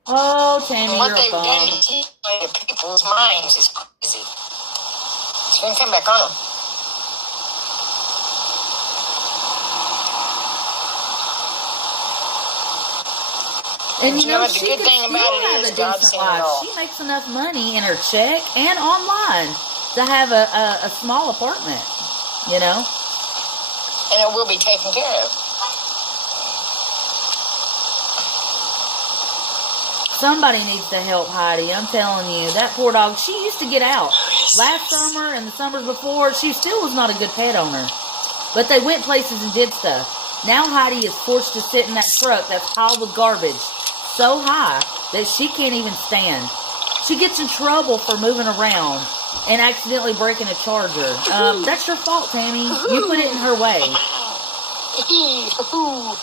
Oh, Tammy, what you're they've a bum. done to people's minds is crazy. It's going to come back on them. And you know, she could still have a decent life. She makes enough money in her check and online to have a small apartment, you know? And it will be taken care of. Somebody needs to help Heidi. I'm telling you, that poor dog. She used to get out last summer and the summers before. She still was not a good pet owner, but they went places and did stuff. Now Heidi is forced to sit in that truck that's piled with garbage so high that she can't even stand. She gets in trouble for moving around and accidentally breaking a charger. That's your fault, Tammy. You put it in her way. Poor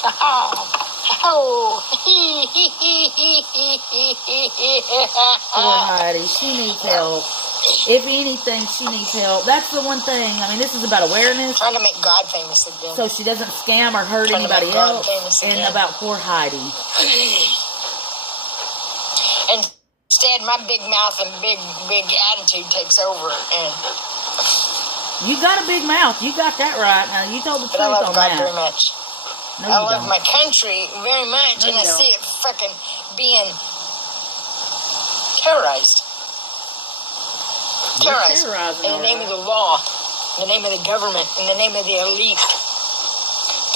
Heidi. She needs help. If anything, she needs help. That's the one thing. I mean, this is about awareness. Trying to make God famous again. So she doesn't scam or hurt anybody else. And about poor Heidi. And instead, my big mouth and big attitude takes over. And you got a big mouth. You got that right. Now, you told the truth on that. I love God very much. No, I love my country very much. And I see it freaking being terrorized. Terrorized. In the name of the law. In the name of the government. In the name of the elite.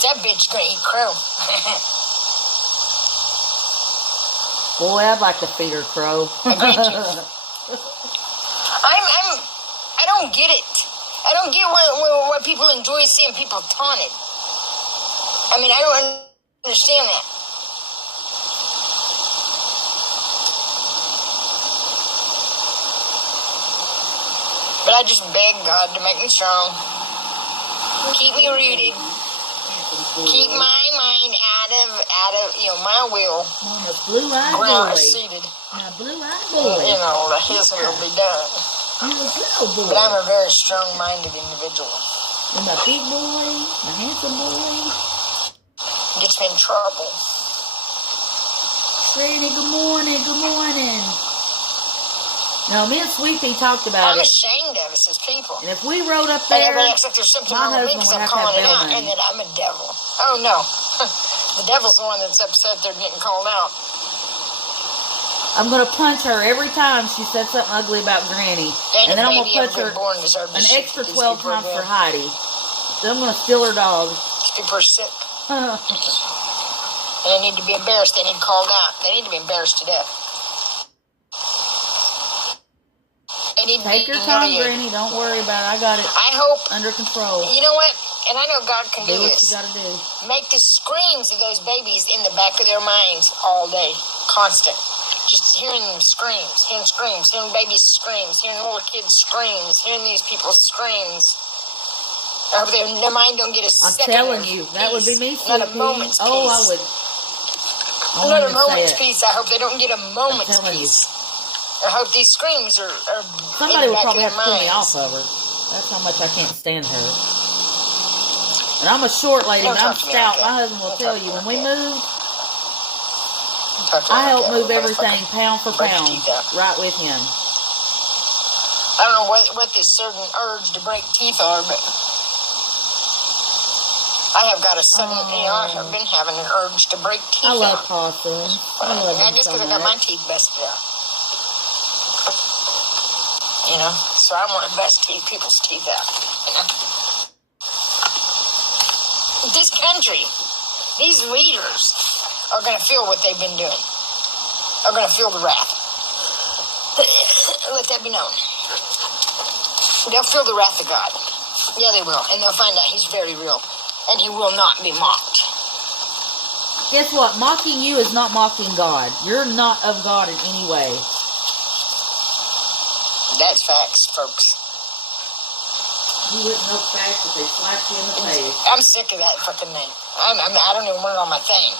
That bitch gonna eat crow. Boy, I'd like to feed her crow. I don't get it. I don't get why people enjoy seeing people taunted. I mean, I don't understand that. But I just beg God to make me strong. Keep me rooted. Keep my mind out of my will. On the blue-eyed boy. Seated. Now, blue-eyed boy. His will be done. You're a good boy. But I'm a very strong-minded individual. And my big boy, my handsome boy. Gets me in trouble. Granny, good morning, good morning. Now, me and Sweetie talked about I'm it. ashamed of us as people. And if we rode up there, everybody acts like there's something wrong with me because I'm calling it out and that I'm a devil. Oh, no. The devil's the one that's upset they're getting called out. I'm going to punch her every time she said something ugly about Granny. And then I'm going to punch her an extra 12 times for Heidi. Then I'm going to steal her dog. These people are sick. And they need to be embarrassed. They need called out. They need to be embarrassed to death. Take your time, Granny. Don't worry about it. I got it. I hope under control. You know what? And I know God can do this. What you gotta do. Make the screams of those babies in the back of their minds all day, constant. Just hearing them screams, hearing babies screams, hearing little kids screams, hearing these people's screams. I hope their mind don't get a second. I'm telling you, that would be me. Not a moment's peace. Oh, I would. Not a moment's peace. I hope they don't get a moment's peace. You. I hope these screams are somebody will probably have to pull me off of her. That's how much I can't stand her. And I'm a short lady, but I'm stout. My husband will tell you, when we moved, I help move everything pound for pound, right with him. I don't know what this certain urge to break teeth are, but I have got a sudden, I've been having an urge to break teeth. I love possums. I love them just because so I got my teeth busted out. So I want to bust people's teeth out. This country, these leaders are going to feel what they've been doing. Are going to feel the wrath. Let that be known. They'll feel the wrath of God. Yeah, they will. And they'll find out he's very real. And he will not be mocked. Guess what? Mocking you is not mocking God. You're not of God in any way. That's facts, folks. You wouldn't know facts if they slapped you in the face. I'm sick of that fucking name. I don't even want it on my thing.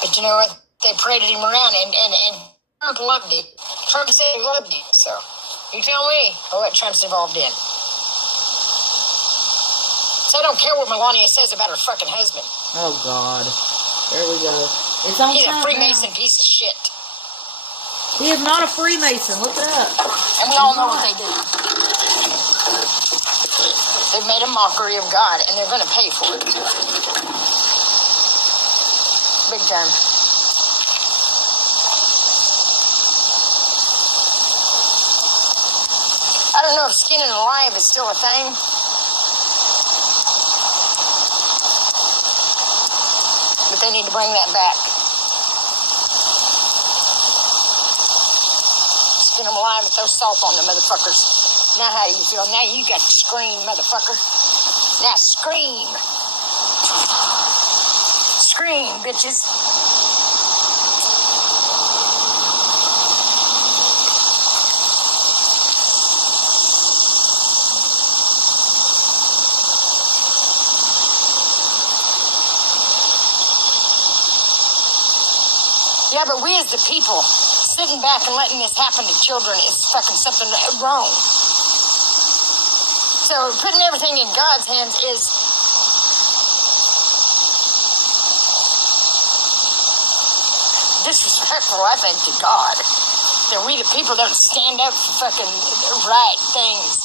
But you know what? They paraded him around, and Trump loved it. Trump said he loved him, so you tell me what Trump's involved in. So I don't care what Melania says about her fucking husband. Oh, God. There we go. It's on. He's a Freemason piece of shit. He is not a Freemason. Look it up. And we all know what they do. They've made a mockery of God, and they're going to pay for it. Big time. I don't know if skinning alive is still a thing. But they need to bring that back. skin them alive and throw salt on them motherfuckers. Now how you feel? Now you got to scream, motherfucker. Now scream. Scream, bitches. Yeah, but we as the people, sitting back and letting this happen to children is fucking something wrong. So putting everything in God's hands is disrespectful, I think, to God. That we the people don't stand up for fucking right things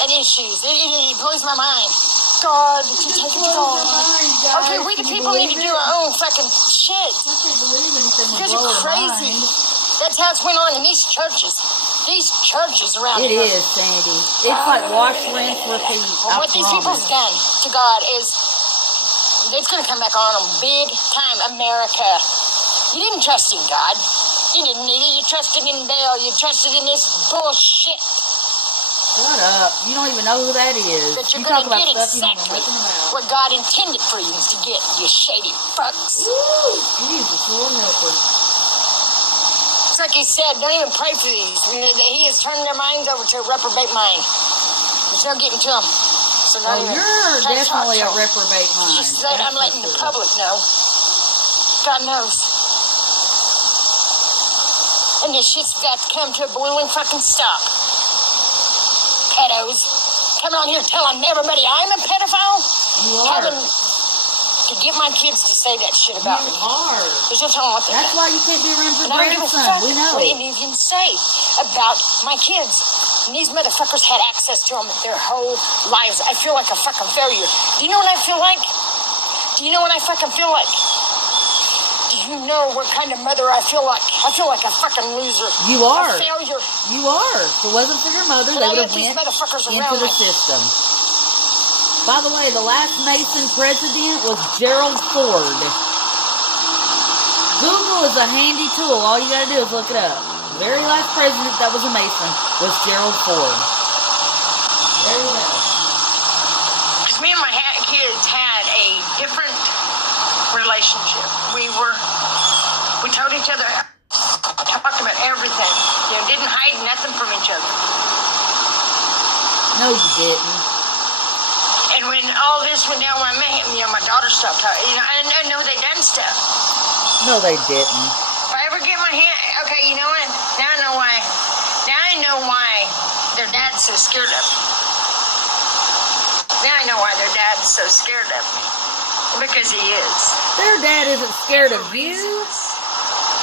and issues. It blows my mind. God, just take it to God. Okay, we the people need to do our own fucking shit. I can't believe anything. You guys are crazy. That's how it's went on in these churches. These churches around here. It is, Sandy. It's like wash, rinse, repeat. What these people's done to God is, it's going to come back on them big time, America. You didn't trust in God. You didn't need it. You trusted in Baal. You trusted in this bullshit. Shut up. You don't even know who that is. But you're you talk going to about get stuff you don't know exactly nothing about. what God intended for you to get, you shady fucks. Woo! Jesus, Lord help us. It's like he said, don't even pray for these. He has turned their minds over to a reprobate mind. There's no getting to them. So not even you're definitely a reprobate mind. Just that I'm letting the public know. God knows. And this shit's got to come to a boiling fucking stop. Pedos. Coming on here telling everybody I'm a pedophile. You are. Having to get my kids to say that shit about me. You are. There's no telling what they're That's why you can't be around for grandson. We know. What any of you say about my kids. And these motherfuckers had access to them their whole lives. I feel like a fucking failure. Do you know what I feel like? Do you know what I fucking feel like? Do you know what kind of mother I feel like? I feel like a fucking loser. You are. A failure. You are. If it wasn't for your mother, they would have went into the system. By the way, the last Mason president was Gerald Ford. Google is a handy tool. All you gotta do is look it up. The very last president that was a Mason was Gerald Ford. There you go. Because me and my kids had a different relationship. We told each other, talked about everything. You know, didn't hide nothing from each other. No, you didn't. And when all this went down, my daughter stopped talking. You know, I know they done stuff. No, they didn't. If I ever get my hand, okay, you know what? Now I know why. Now I know why their dad's so scared of me. Now I know why their dad's so scared of me. Because he is. Their dad isn't scared of you.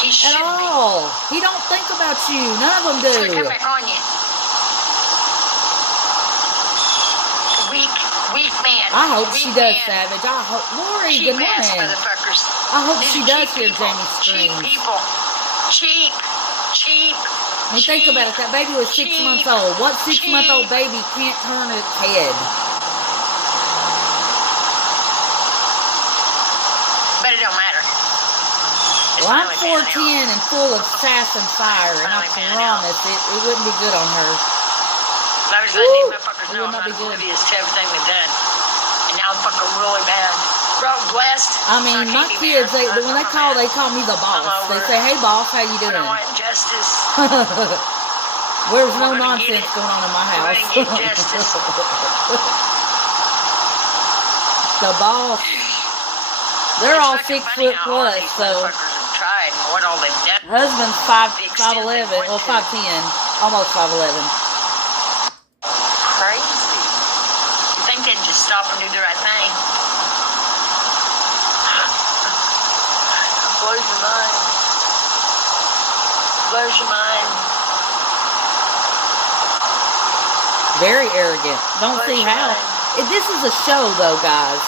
He should at all. He don't think about you. None of them do. It's gonna come back on you. Weak man. I hope weak she does, man. Savage. I hope. Lori, Cheap good ass morning. motherfuckers. I hope These she are does cheap hear people. Jamie's Cheap screams. people. Cheap. I mean, think about it. That baby was 6 months old. What 6-month-old baby can't turn its head? But it don't matter. Well, I'm 4'10" and full of sass and fire, and I promise it wouldn't be good on her. I was letting these motherfuckers know It would not I'm be good. oblivious to everything they've done. And now I'm fucking really bad. Bro, blessed. I mean, my kids, when they call me the boss. They say, hey, boss, how you doing? I want justice. There's no nonsense going on in my house. We're gonna get justice. The boss. They're all 6 foot plus, so. Tried and what all they've done. Husband's 5'11", well 5'10", almost 5'11". Crazy. You think they'd just stop and do the right thing? Blows your mind. Blows your mind. Very arrogant. Don't see how. This is a show, though, guys.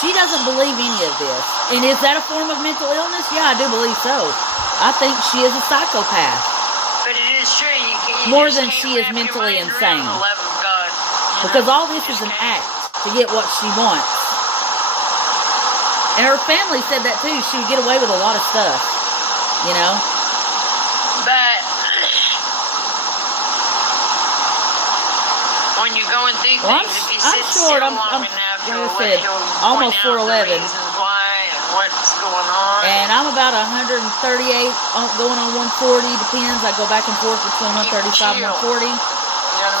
She doesn't believe any of this. And is that a form of mental illness? Yeah, I do believe so. I think she is a psychopath. But it is true. More than she is mentally insane. The love of God. Because all this is an act to get what she wants. And her family said that too. She would get away with a lot of stuff. You know? But you're going through Well, things, if you I'm sit short. still I'm long enough, like I said, he'll almost point out 4'11". the reasons why and what's going on. And I'm about 138, going on 140. Depends. I go back and forth between 135 and 140. You know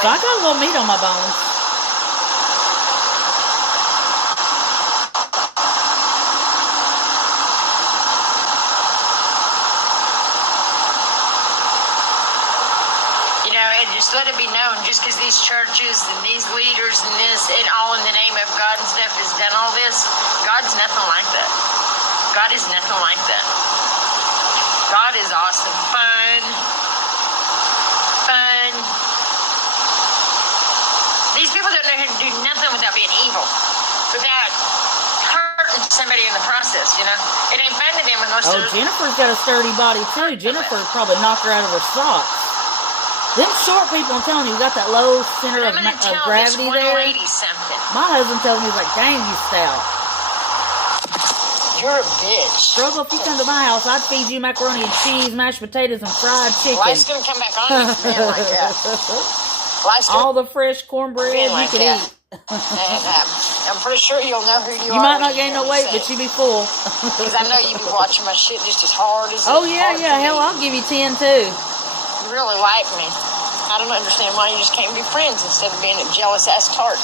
what So I I got a little meat on my bones. And just let it be known, just because these churches and these leaders and this, and all in the name of God and stuff has done all this, God's nothing like that. God is nothing like that. God is awesome. Fun. These people don't know how to do nothing without being evil, without hurting somebody in the process, you know? It ain't fun to them unless Oh, Jennifer's got a sturdy body, too. Jennifer probably knocked her out of her socks. Them short people, I'm telling you, got that low center of gravity there. My husband told me, he's like, dang, you stout. You're a bitch. Struggle, if you come to my house, I'd feed you macaroni and cheese, mashed potatoes, and fried chicken. Life's going to come back on you for being like that. All the fresh cornbread you like can eat. And I'm pretty sure you'll know who you are. You might not gain no weight, but you be full. Because I know you be watching my shit just as hard as Oh, yeah. Hell, I'll give you 10, too. You really like me. I don't understand why you just can't be friends instead of being a jealous-ass tart.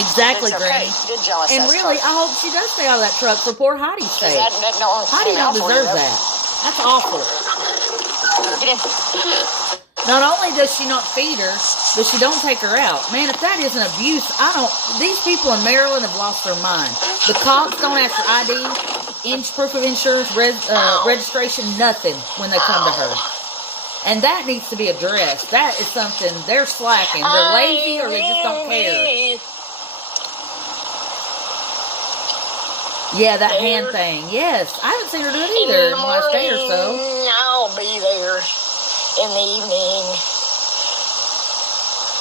Exactly, Granny. Okay. Jealous and really, I hope she does stay out of that truck for poor Heidi's sake. Heidi don't deserve that. That's awful. Get in. Not only does she not feed her, but she don't take her out. Man, if that isn't abuse, these people in Maryland have lost their mind. The cops don't ask for ID, proof of insurance, registration, nothing when they come to her. And that needs to be addressed. That is something, they're slacking. They're lazy or they just don't care. Yeah, that hand thing. Yes. I haven't seen her do it either in the last day or so. I'll be there in the evening.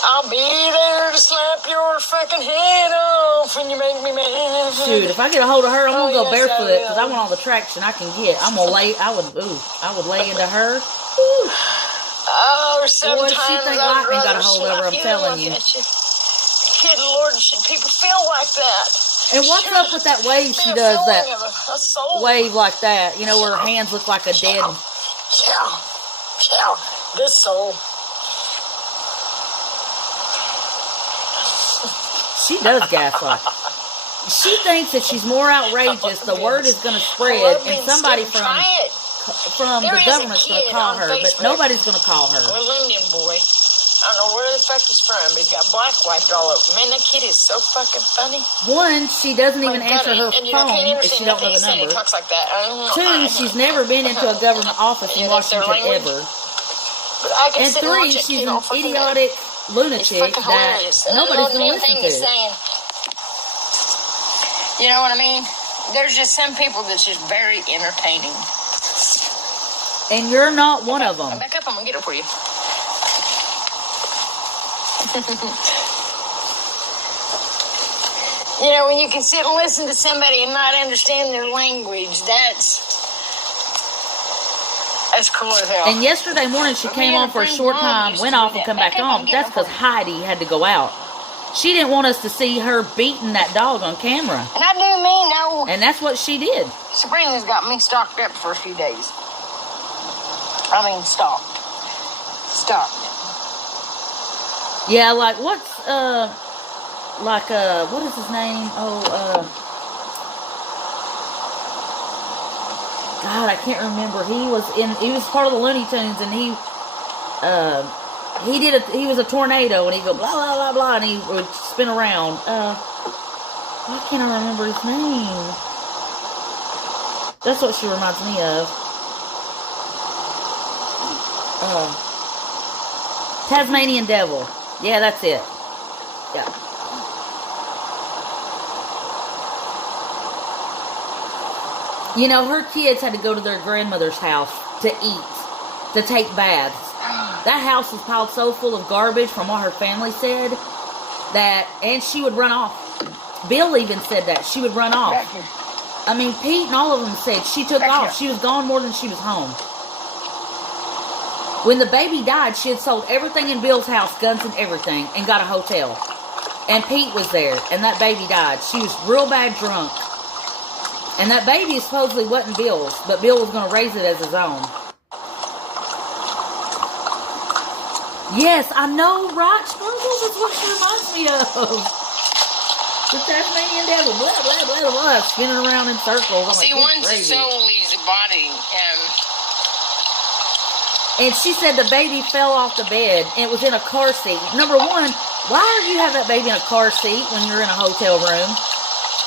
I'll be there to slap your fucking head off when you make me mad. Shoot, if I get a hold of her, I'm gonna go barefoot because I want all the traction I can get. I'm gonna lay. I would lay into her. Woo. Oh, sometimes boy, she think lightning got a hold of her. I'm telling you. Good Lord, should people feel like that? And what's up with that wave she does? That wave like that, you know, where her hands look like a dead. Yeah, this soul. She does gaslight. She thinks that she's more outrageous. The word is going to spread, and somebody from the government's going to call her, but nobody's going to call her. A little Indian boy. I don't know where the fuck he's from, but he's got black wiped all over. Man, that kid is so fucking funny. One, she doesn't even answer her phone if she don't know the number. He talks like that. Two, she's never been into a government office in Washington ever. And three, she's an idiotic lunatic that nobody's going to listen to. You know what I mean? There's just some people that's just very entertaining. And you're not one of them. Back up, I'm going to get it for you. You know, when you can sit and listen to somebody and not understand their language, that's cool as hell. And yesterday morning she came on for a short time, went off and come back on, but that's because Heidi had to go out. She didn't want us to see her beating that dog on camera. And I do mean no. And that's what she did. Sabrina's got me stocked up for a few days. I mean, stocked. Yeah, like what's what is his name? God, I can't remember. He was part of the Looney Tunes, and he was a tornado, and he'd go blah blah blah blah, and he would spin around. Why can't I remember his name? That's what she reminds me of. Tasmanian Devil. Yeah, that's it. Yeah. You know, her kids had to go to their grandmother's house to eat, to take baths. That house was piled so full of garbage from what her family said and she would run off. Bill even said that. She would run off. I mean, Pete and all of them said she took off. She was gone more than she was home. When the baby died, she had sold everything in Bill's house, guns and everything, and got a hotel. And Pete was there, and that baby died. She was real bad drunk. And that baby supposedly wasn't Bill's, but Bill was going to raise it as his own. Yes, I know, right? Sparkles, that's what she reminds me of. The Tasmanian devil, blah, blah, blah, blah, spinning around in circles. I'm See, like, once the soul leaves the body, and she said the baby fell off the bed, and it was in a car seat. Number one, why do you have that baby in a car seat when you're in a hotel room?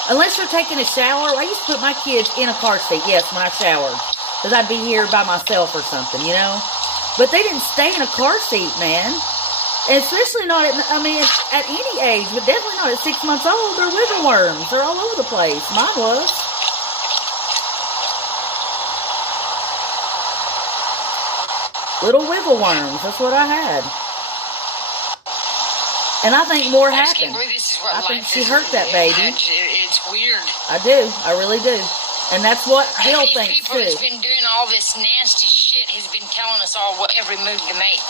Unless you're taking a shower. I used to put my kids in a car seat, yes, when I showered. Because I'd be here by myself or something, you know? But they didn't stay in a car seat, man. Especially not at, at any age, but definitely not at 6 months old. They're wiggle worms. They're all over the place. Mine was. Little wiggle worms. That's what I had. And I think more happened. I think she hurt that baby. It's weird. I do. I really do. And that's what Bill thinks, people too. People that's been doing all this nasty shit has been telling us all what every move to make.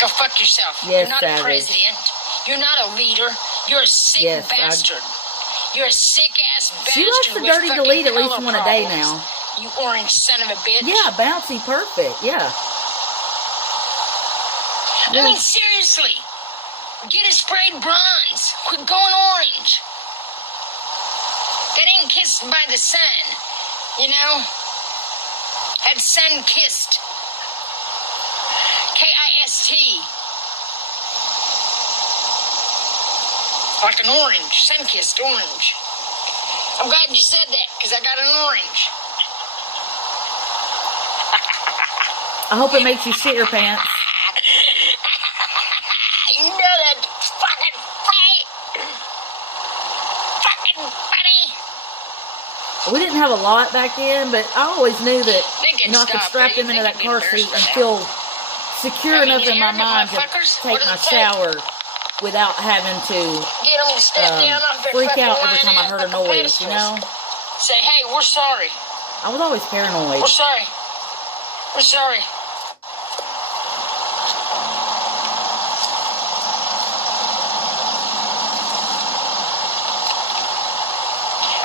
Go fuck yourself. Yes, you're not a president. You're not a leader. You're a sick bastard. You're a sick-ass bastard. She likes the dirty delete at least one a day now. You orange son of a bitch. Yeah, bouncy perfect. Yeah. I mean, seriously. Get it sprayed bronze. Quit going orange. That ain't kissed by the sun. You know? That sun kissed. K-I-S-T. Like an orange. Sun-kissed orange. I'm glad you said that, because I got an orange. I hope it makes you shit your pants. You know that fucking funny. Fucking funny. We didn't have a lot back then, but I always knew that I could strap him into that car seat and feel secure enough in my mind to take my shower without having to freak out every time I heard a noise, you know? Say, hey, we're sorry. I was always paranoid. We're sorry. We're sorry.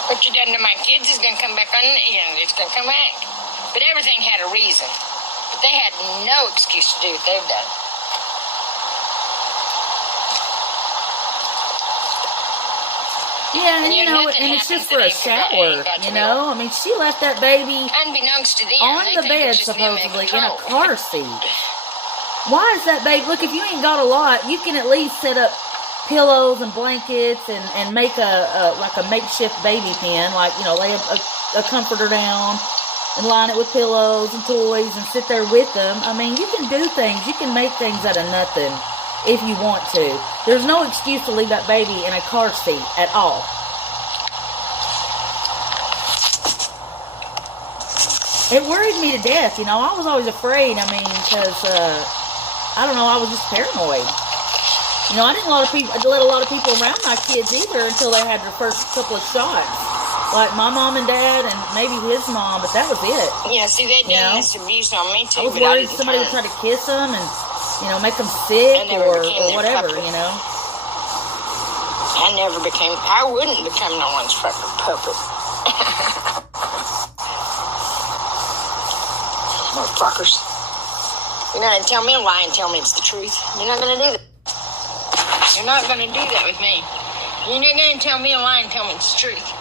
What you done to my kids is going to come back on, it's going to come back. But everything had a reason. But they had no excuse to do what they've done. Yeah, and you know, and it's just for a shower, you know? I mean, she left that baby unbeknownst to them, on the bed, supposedly, in a car seat. Why is that baby? Look, if you ain't got a lot, you can at least set up pillows and blankets and make a makeshift baby pen, like, you know, lay a comforter down and line it with pillows and toys and sit there with them. I mean, you can do things. You can make things out of nothing if you want to. There's no excuse to leave that baby in a car seat at all. It worried me to death, you know. I was always afraid, I mean, because, I don't know, I was just paranoid. You know, I didn't let a lot of people around my kids either until they had their first couple of shots. Like my mom and dad and maybe his mom, but that was it. Yeah, see, they done this abuse on me too. I was worried somebody would try to kiss them and, you know, make them sick or whatever, you know. I wouldn't become no one's fucking puppet. Motherfuckers. You're not going to tell me a lie and tell me it's the truth. You're not going to do that. You're not going to do that with me. You're not going to tell me a lie and tell me it's the truth.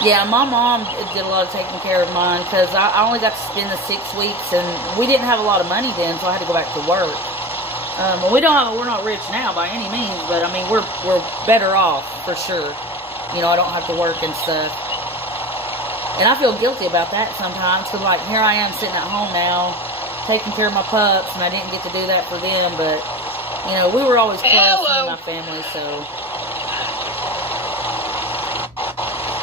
Yeah, my mom did a lot of taking care of mine because I only got to spend the 6 weeks, and we didn't have a lot of money then, so I had to go back to work. We're not rich now by any means, but I mean we're better off for sure. You know, I don't have to work and stuff, and I feel guilty about that sometimes because like here I am sitting at home now, taking care of my pups, and I didn't get to do that for them. But you know, we were always close in my family, so.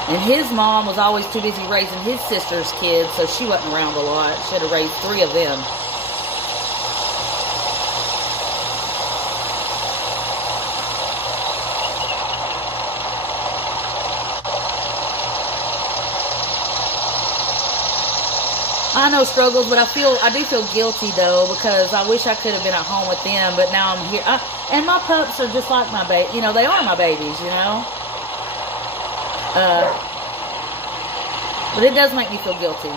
And his mom was always too busy raising his sister's kids, so she wasn't around a lot. She had to raise 3 of them. I know struggles, but I do feel guilty though, because I wish I could have been at home with them, but now I'm here. And my pups are just like my baby. You know, they are my babies, you know. But it does make me feel guilty.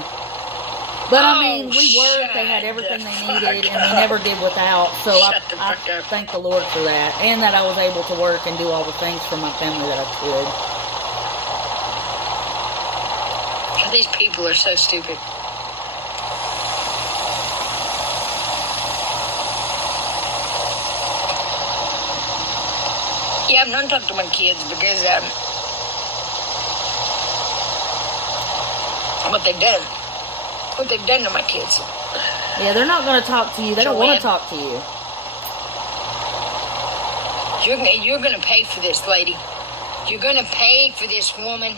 But I mean, we worked, they had everything they needed, and we never did without. So I thank the Lord for that. And that I was able to work and do all the things for my family that I could. These people are so stupid. Yeah, I'm not talking to my kids because what they've done to my kids. Yeah, they're not going to talk to you. They don't want to talk to you. You're going to pay for this, lady. You're going to pay for this, woman.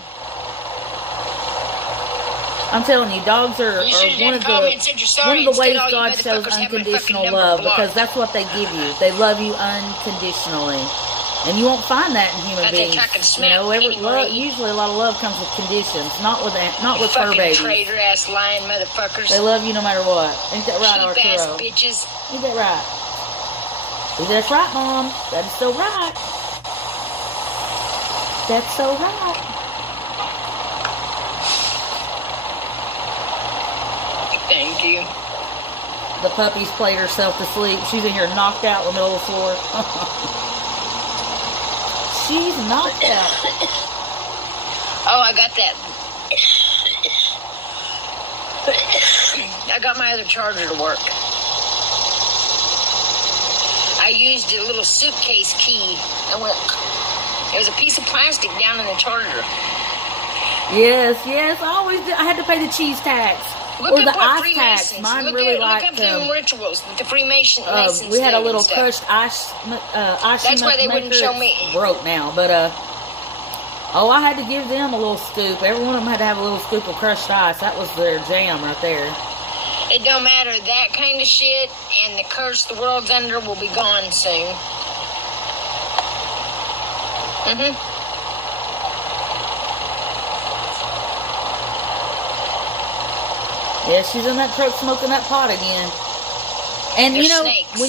I'm telling you, dogs are one of the ways God shows unconditional love, because that's what they give you. They love you unconditionally. And you won't find that in human beings. You know, usually a lot of love comes with conditions, not with fur babies. Traitor ass lying motherfuckers. They love you no matter what. Ain't that right, Arturo? Cheap ass bitches. Ain't that right? That's right, Mom. That is so right. That's so right. Thank you. The puppy's played herself to sleep. She's in here knocked out in the middle of the floor. She's knocked out. Oh, I got that. I got my other charger to work. I used a little suitcase key. There was a piece of plastic down in the charger. Yes. I had to pay the cheese tax. Or the ice tax. Mine really liked them. Look up the rituals with the Freemasons. We had a little crushed ice. That's why they wouldn't show me. It's broke now, but I had to give them a little scoop. Every one of them had to have a little scoop of crushed ice. That was their jam right there. It don't matter. That kind of shit and the curse the world's under will be gone soon. Yeah, she's in that truck smoking that pot again. And They're you know, snakes.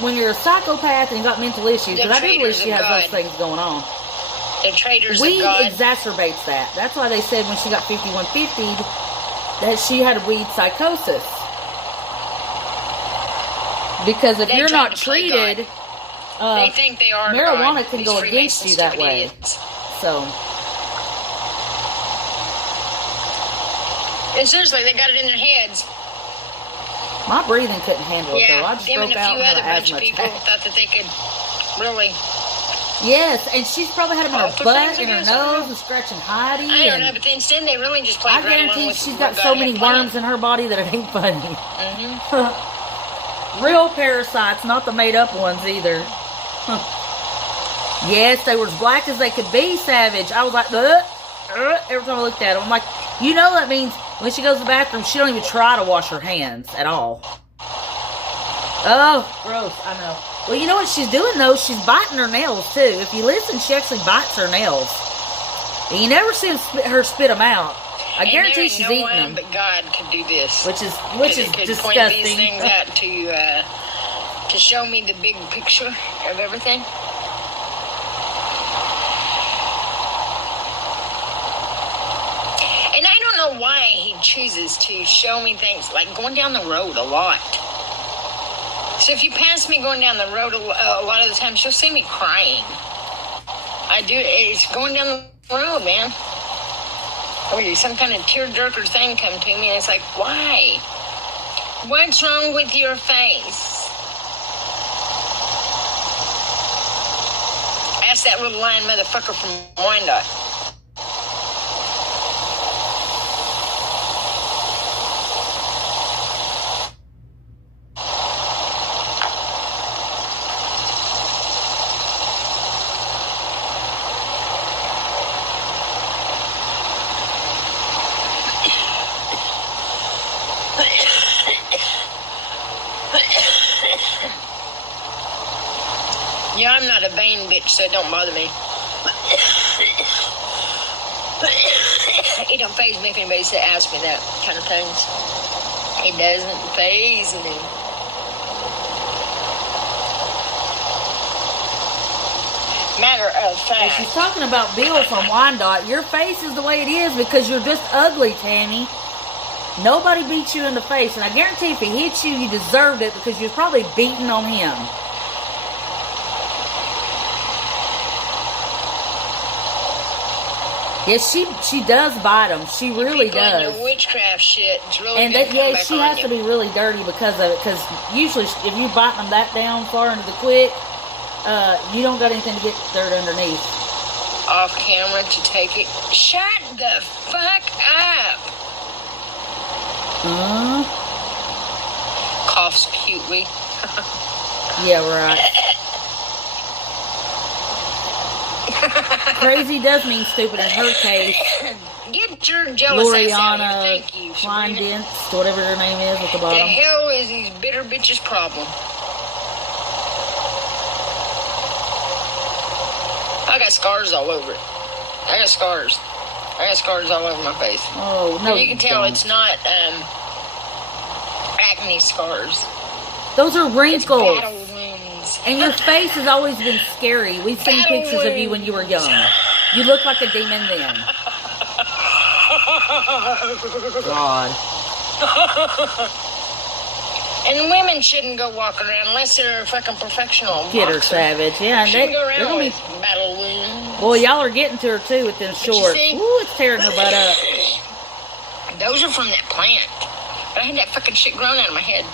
when you're a psychopath and you got mental issues, because I do believe she has those things going on. They're traitors Weed of God. exacerbates that. That's why they said when she got 5150 that she had weed psychosis. Because if you're not treated, they think they are marijuana God. can go against you that way. Idiots. So. And seriously, they got it in their heads. My breathing couldn't handle it, though. I just broke out and had an asthma people thought that they could really... Yes, and she's probably had them in her butt, in her nose, and scratching Heidi. I don't know, but instead they really just played right along with... I guarantee she's got so many worms in her body that it ain't funny. Real parasites, not the made-up ones either. Yes, they were as black as they could be, Savage. I was like, every time I looked at them. I'm like, you know that means when she goes to the bathroom, she don't even try to wash her hands at all. Oh, gross, I know. Well, you know what she's doing, though? She's biting her nails, too. If you listen, she actually bites her nails. And you never see her spit them out. I guarantee she's eating them. But God could do this. Which is disgusting. Point these things out to show me the big picture of everything. And I don't know why he chooses to show me things like going down the road a lot. So if you pass me going down the road a lot of the times, you'll see me crying. I do. It's going down the road, man. Or some kind of tearjerker thing come to me, and it's like, why? What's wrong with your face? Ask that little lying motherfucker from Wyandotte. Yeah, I'm not a vain bitch, so it don't bother me. It don't faze me if anybody asks me that kind of things. It doesn't faze me. Matter of fact. She's talking about Bill from Wyandotte. Your face is the way it is because you're just ugly, Tammy. Nobody beats you in the face. And I guarantee if he hit you, you deserved it because you're probably beating on him. Yes, she does bite them. She really does. Your witchcraft shit. It's really and she has to be really dirty because of it. Because usually, if you bite them that down far into the quick, you don't got anything to get dirt underneath. Off camera to take it. Shut the fuck up. Coughs cutely. Yeah, right. Crazy does mean stupid in her case. Get your jealous ass out of here. Thank you, Kleindienst, whatever her name is at the bottom. The hell is these bitter bitches' problem? I got scars all over it. I got scars all over my face. Oh, no. You can tell it's not acne scars. Those are wrinkles. It's battle wounds. And your face has always been scary. We've seen pictures of you when you were young. You look like a demon then. God. And women shouldn't go walk around unless they're a fucking professional. Get her, Savage. Yeah, and they're gonna be battle wounds. Boy, y'all are getting to her too with them shorts. Ooh, it's tearing her butt up. Those are from that plant. But I had that fucking shit grown out of my head.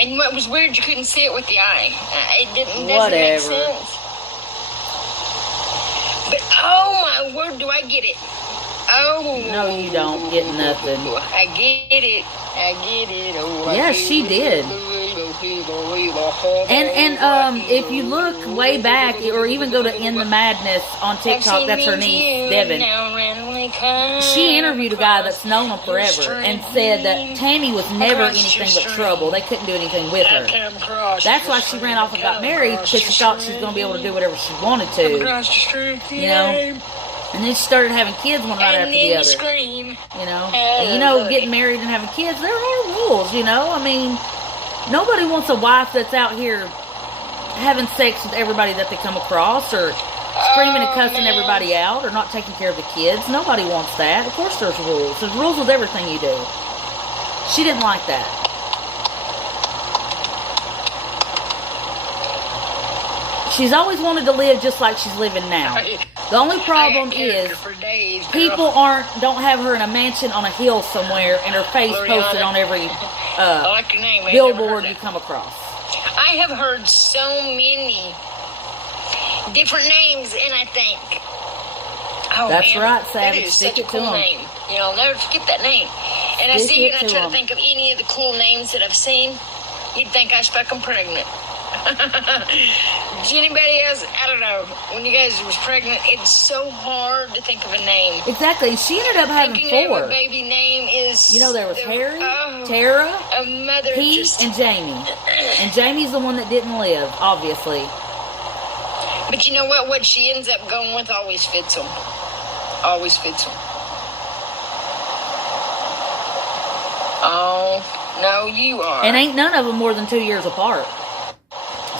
And what was weird, you couldn't see it with the eye. It doesn't make sense. But oh my word, do I get it? Oh no, you don't get nothing. I get it. Oh, yeah, she did. And if you look way back, or even go to In the Madness on TikTok, that's her niece, Devin. She interviewed a guy that's known him forever and said that Tammy was never anything but trouble. They couldn't do anything with her. That's why she ran off and got married, because she thought she was going to be able to do whatever she wanted to. You know? And then she started having kids one right after the other. You know? And, you know, getting married and having kids, there are rules, you know? I mean, nobody wants a wife that's out here having sex with everybody that they come across, or screaming and cussing everybody out, or not taking care of the kids. Nobody wants that. Of course there's rules. There's rules with everything you do. She didn't like that. She's always wanted to live just like she's living now. The only problem is people don't have her in a mansion on a hill somewhere and her face posted on every billboard you come across. I have heard so many different names, and I think, oh, that's man, right, Savage. That is such a cool name. You know, I'll never forget that name. And I see you, and I try to think of any of the cool names that I've seen. You'd think I was fucking pregnant. Anybody else? I don't know. When you guys was pregnant, it's so hard to think of a name. Exactly. She ended up having four. Of a baby name is. You know, there was Harry, Tara, Pete, and Jamie. And Jamie's the one that didn't live, obviously. But you know what? What she ends up going with always fits them. Always fits them. Oh, no, you are. And ain't none of them more than 2 years apart.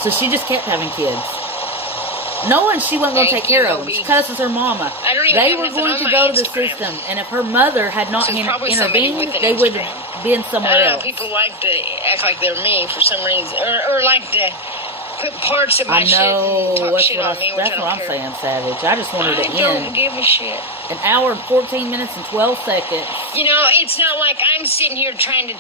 So she just kept having kids. Knowing she wasn't going to take care of them. She cusses her mama. They were going to go to the system. And if her mother had not intervened, they would have been somewhere else. People like to act like they're me for some reason. Or like to put parts of my shit and talk shit on me. That's what I'm saying, Savage. I just wanted to end. I don't give a shit. An hour and 14 minutes and 12 seconds. You know, it's not like I'm sitting here trying to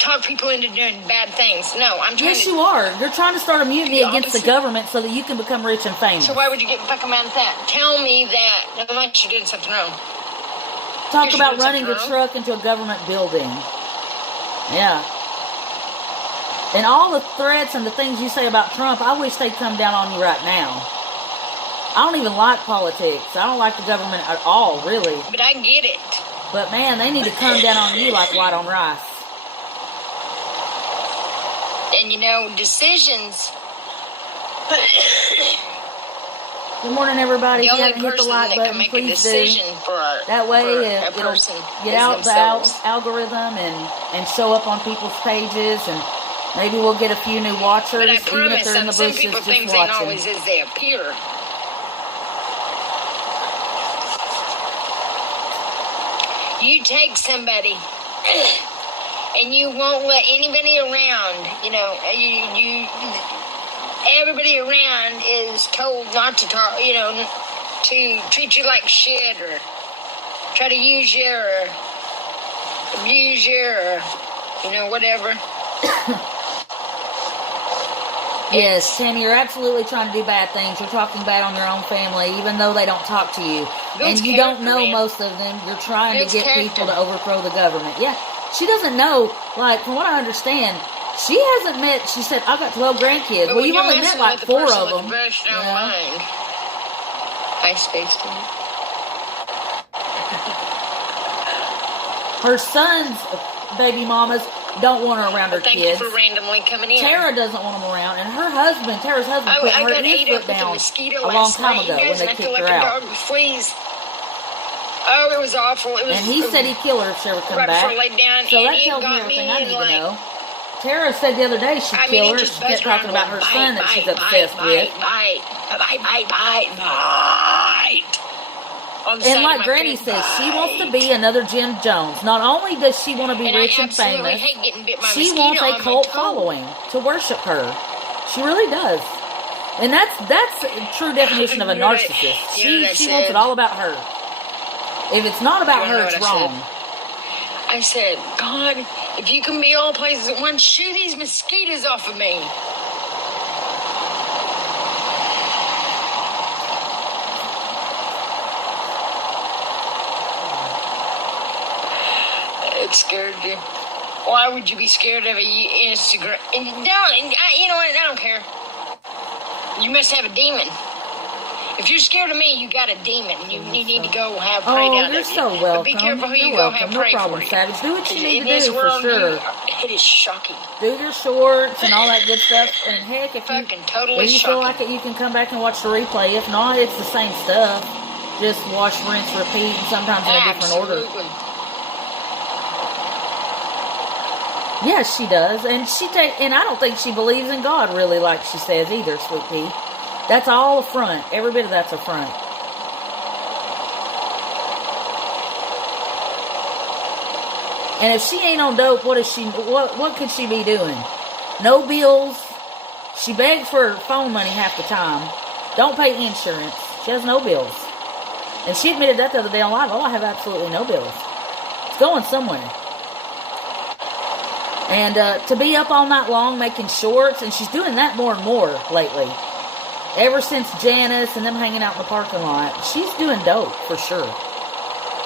talk people into doing bad things. No, I'm trying Yes, you are. You're trying to start a mutiny against the government so that you can become rich and famous. So why would you get fucking mad at that? Tell me that unless you're doing something wrong. Talk about running your truck into a government building. Yeah. And all the threats and the things you say about Trump, I wish they'd come down on you right now. I don't even like politics. I don't like the government at all, really. But I get it. But man, they need to come down on you like white on rice. And you know, decisions Good morning, everybody. The If you only haven't hit the person like that button, can make a please do. decision for That way a it'll person get is out the themselves. algorithm and show up on people's pages, and maybe we'll get a few new watchers, But I even if promise they're in the some bushes people just things ain't watching. always as they appear. You take somebody and you won't let anybody around, everybody around is told not to talk, to treat you like shit or try to use you or abuse you or, whatever. Yes, Tammy, you're absolutely trying to do bad things. You're talking bad on your own family, even though they don't talk to you. And you don't know most of them. You're trying to get people to overthrow the government. Yeah, she doesn't know, like, from what I understand, she hasn't met, she said, I've got 12 grandkids. Well, you've only met like 4 of them. I spaced it. Her son's baby mamas don't want her around her kids. Thank you for randomly coming in. Tara doesn't want them around, and Tara's husband put her his foot down a long time ago when they kicked her out. Please. Oh, it was awful. And he said he'd kill her if she ever come back. So that tells me everything I need to know. Tara said the other day she'd kill her. She kept talking about her son that she's obsessed with. And like Granny says, she wants to be another Jim Jones. Not only does she want to be rich and famous, she wants a cult following to worship her. She really does. And that's a true definition of a narcissist. She wants it all about her. If it's not about her, it's wrong. I said, God, if you can be all places at once, shoo these mosquitoes off of me. It scared you. Why would you be scared of a Instagram? You know what? I don't care. You must have a demon. If you're scared of me, you got a demon. You need to go have prayed out of you. You're so welcome. But be careful who you go have pray for. No problem, Savage. Do what you need to do, world, for sure. It is shocking. Do your shorts and all that good stuff. And heck, if you feel like it, you can come back and watch the replay. If not, it's the same stuff. Just wash, rinse, repeat, and sometimes in a different order. Yes, she does. And and I don't think she believes in God really like she says either, Sweet Pea. That's all a front. Every bit of that's a front. And if she ain't on dope, what could she be doing? No bills. She begs for phone money half the time. Don't pay insurance. She has no bills. And she admitted that the other day on live. Oh, I have absolutely no bills. It's going somewhere. And to be up all night long making shorts, and she's doing that more and more lately. Ever since Janice and them hanging out in the parking lot, she's doing dope, for sure.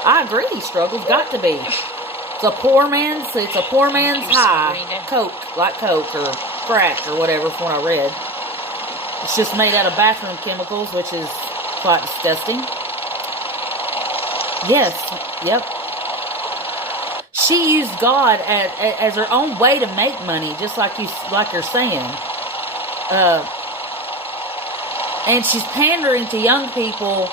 I agree, these struggles got to be. It's a poor man's high. Coke, like Coke or crack or whatever from what I read. It's just made out of bathroom chemicals, which is quite disgusting. Yes, yep. She used God as her own way to make money, just like you're saying. And she's pandering to young people.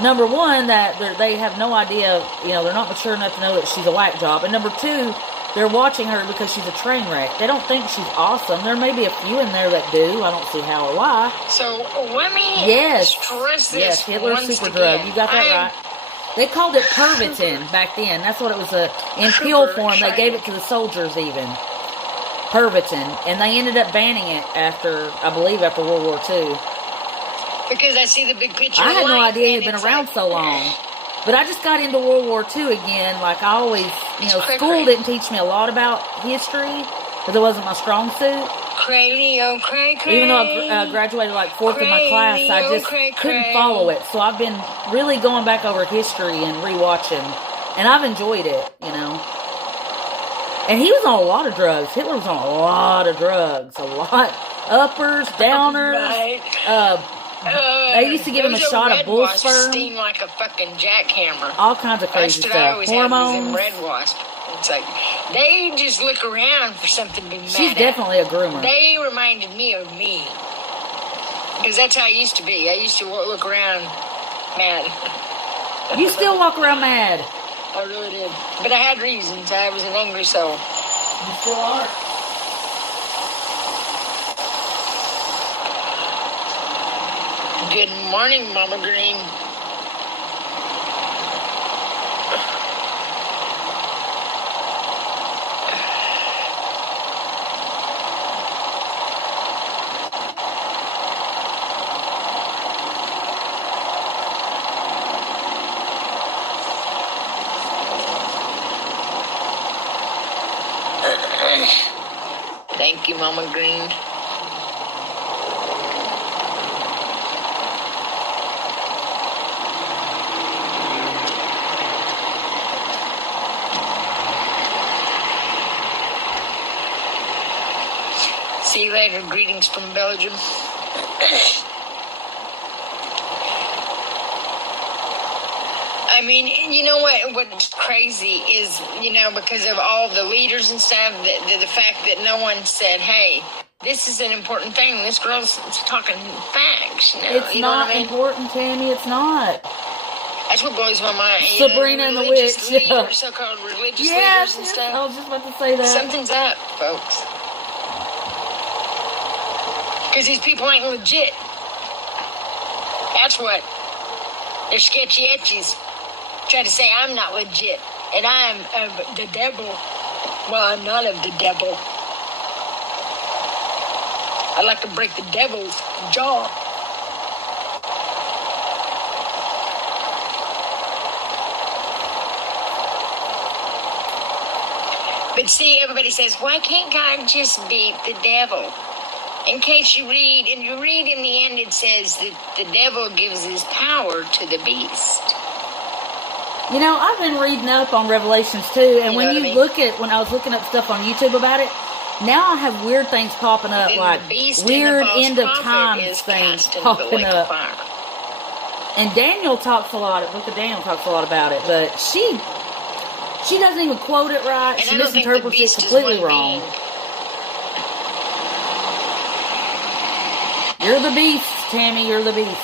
Number one, that they have no idea, they're not mature enough to know that she's a whack job. And number two, they're watching her because she's a train wreck. They don't think she's awesome. There may be a few in there that do. I don't see how or why. So let me stress this. Yes, Hitler's super drug. You got that right. They called it Pervitin back then. That's what it was in pill form. They gave it to the soldiers even. Pervitin. And they ended up banning it after World War II. Because I see the big picture. I had no idea it had been around so long. But I just got into World War II again. Like I always, school didn't teach me a lot about history because it wasn't my strong suit. Even though I graduated like 4th in my class, I just couldn't follow it. So I've been really going back over history and rewatching. And I've enjoyed it, And he was on a lot of drugs. Hitler was on a lot of drugs. A lot. Uppers, downers. Right. They used to give him a shot of bull sperm. Sting like a fucking jackhammer. All kinds of crazy stuff. Hormones. Red wasp. It's like they just look around for something to be mad at. She's definitely a groomer. They reminded me of me. Because that's how I used to be. I used to look around mad. You still walk around mad. I really did. But I had reasons. I was an angry soul. You still are. Good morning, Mama Green. Thank you, Mama Green. See you later. Greetings from Belgium. I mean, you know what's crazy is, because of all the leaders and stuff, the fact that no one said, hey, this is an important thing. This girl's talking facts. It's not important, Tammy. It's not. That's what blows my mind. Sabrina and the Witch. So-called religious leaders and stuff. I was just about to say that. Something's up, folks. Because these people ain't legit. That's what. They're sketchy etchies. Try to say I'm not legit. And I'm of the devil. Well, I'm not of the devil. I like to break the devil's jaw. But see, everybody says, why can't God just beat the devil? In case you read, and you read in the end, it says that the devil gives his power to the beast. I've been reading up on Revelations too, and when I was looking up stuff on YouTube about it, now I have weird things popping up, like weird end of times things popping up. And Daniel talks a lot. The book of Daniel talks a lot about it, but she doesn't even quote it right. She misinterprets it completely wrong. You're the beast, Tammy. You're the beast.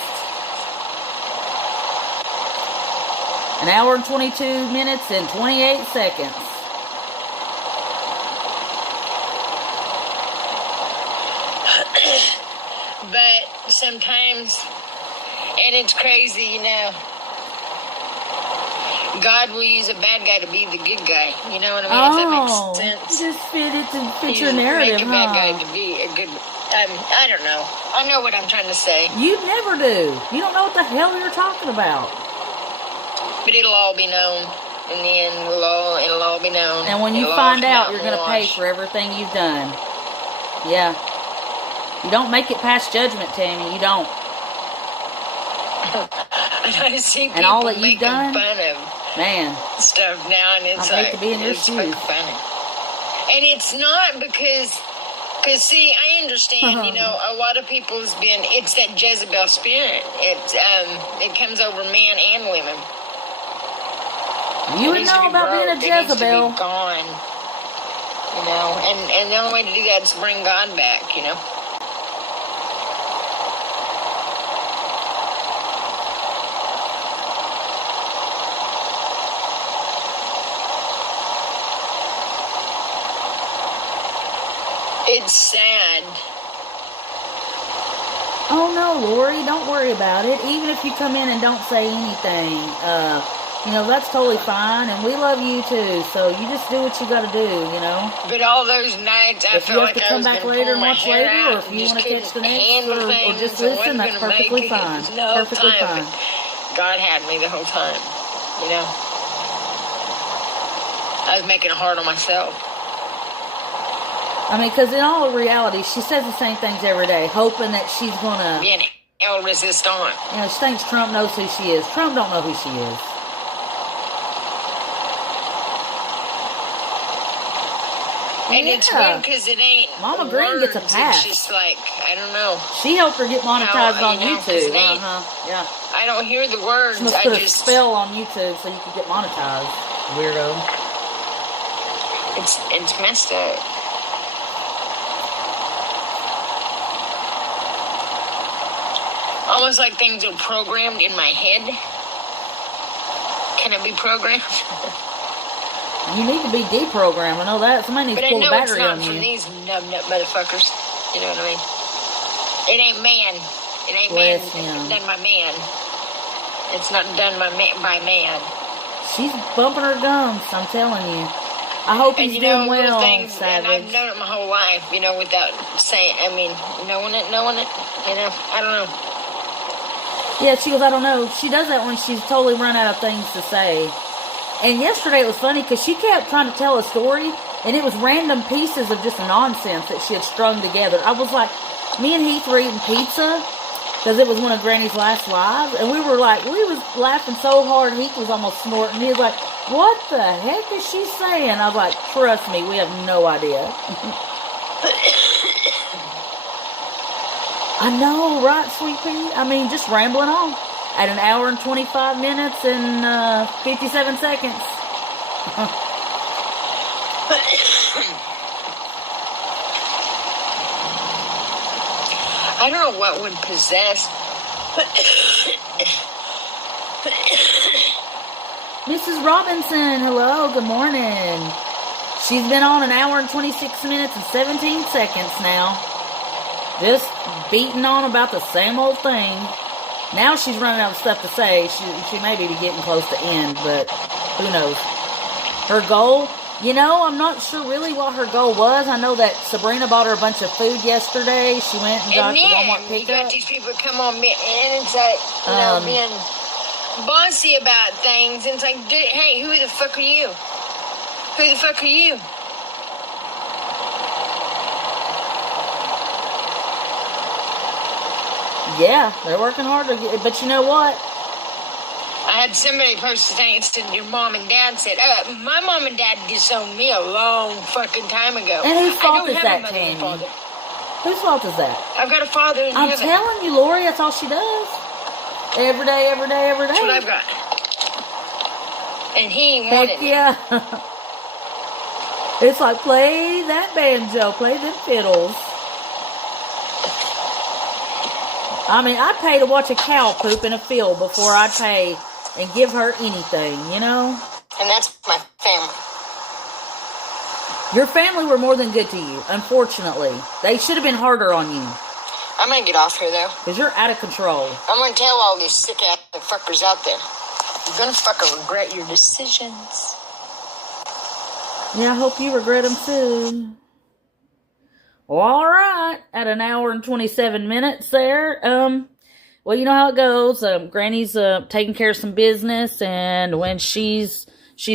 An hour and 22 minutes and 28 seconds. But sometimes, and it's crazy, God will use a bad guy to be the good guy. You know what I mean? If that makes sense. Just fit your narrative, make a bad guy to be a good. I don't know. I know what I'm trying to say. You never do. You don't know what the hell you're talking about. But it'll all be known. In the end, it'll all be known. And when you find out, you're going to pay for everything you've done. Yeah. You don't make it past judgment, Tammy. You don't. I see people and all that you've done, fun of stuff now, and it's hate to be in your shoes. Funny. And it's not because see, I understand, a lot of people's it's that Jezebel spirit. It comes over men and women. You would know about being a Jezebel. It needs to be gone. And the only way to do that is to bring God back, It's sad. Oh no, Lori, don't worry about it. Even if you come in and don't say anything, that's totally fine, and we love you too. So you just do what you got to do, But all those nights, I felt like I was going to pull my hair out, or if you want to catch the next, or just listen, that's perfectly fine. Perfectly fine. God had me the whole time, I was making it hard on myself. I mean, because in all reality, she says the same things every day, hoping that she's going to... be an El Resistant. She thinks Trump knows who she is. Trump don't know who she is. And it's weird because it ain't Mama Green gets a pass. It's just like, I don't know. She helped her get monetized on YouTube. Yeah. I don't hear the words. She must put a spell on YouTube so you could get monetized. Weirdo. It's messed up. Almost like things are programmed in my head. Can it be programmed? You need to be deprogrammed. I know that. Somebody needs to pull the battery on you. But I know it's not from these nub-nut motherfuckers. You know what I mean? It ain't man. It ain't man. It's done by man. It's not done by man. She's bumping her gums, I'm telling you. I hope he's doing well, Savage. And I've known it my whole life, without saying, knowing it, I don't know. Yeah, she goes, I don't know. She does that when she's totally run out of things to say. And yesterday it was funny because she kept trying to tell a story, and it was random pieces of just nonsense that she had strung together. I was like, me and Heath were eating pizza, because it was one of Granny's last lives, and we was laughing so hard, Heath was almost snorting. He was like, what the heck is she saying? I was like, trust me, we have no idea. I know, right, Sweet Pea? Just rambling on. At an hour and 25 minutes and 57 seconds. I don't know what would possess. Mrs. Robinson, hello, good morning. She's been on an hour and 26 minutes and 17 seconds now. Just beating on about the same old thing. Now she's running out of stuff to say. She may be getting close to end, but who knows. Her goal, I'm not sure really what her goal was. I know that Sabrina bought her a bunch of food yesterday. She went and got the Walmart pickup. You got these people come on me, and it's like, being bossy about things. And it's like, hey, who the fuck are you? Who the fuck are you? Yeah, they're working hard to get, but you know what? I had somebody post a thing that said your mom and dad said, my mom and dad disowned me a long fucking time ago. And whose fault is that, Tammy? Whose fault is that? I've got a father in heaven. I'm telling you, Lori, that's all she does. Every day, every day, every day. That's what I've got. And he wanted it. Yeah. It's like, play that banjo, play them fiddles. I'd pay to watch a cow poop in a field before I'd pay and give her anything, And that's my family. Your family were more than good to you, unfortunately. They should have been harder on you. I'm going to get off here, though. Because you're out of control. I'm going to tell all these sick-ass fuckers out there. You're going to fucking regret your decisions. Yeah, I hope you regret them, too. Well, all right, at an hour and 27 minutes there. Well, you know how it goes. Granny's taking care of some business, and when she's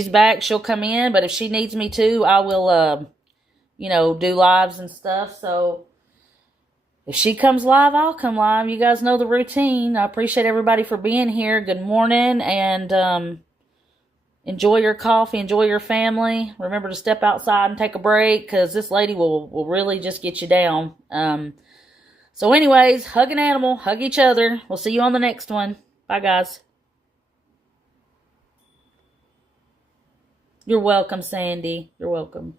back, she'll come in. But if she needs me to, I will, do lives and stuff. So if she comes live, I'll come live. You guys know the routine. I appreciate everybody for being here. Good morning, and enjoy your coffee, enjoy your family. Remember to step outside and take a break, because this lady will really just get you down. So anyways, hug an animal, hug each other. We'll see you on the next one. Bye, guys. You're welcome, Sandy. You're welcome.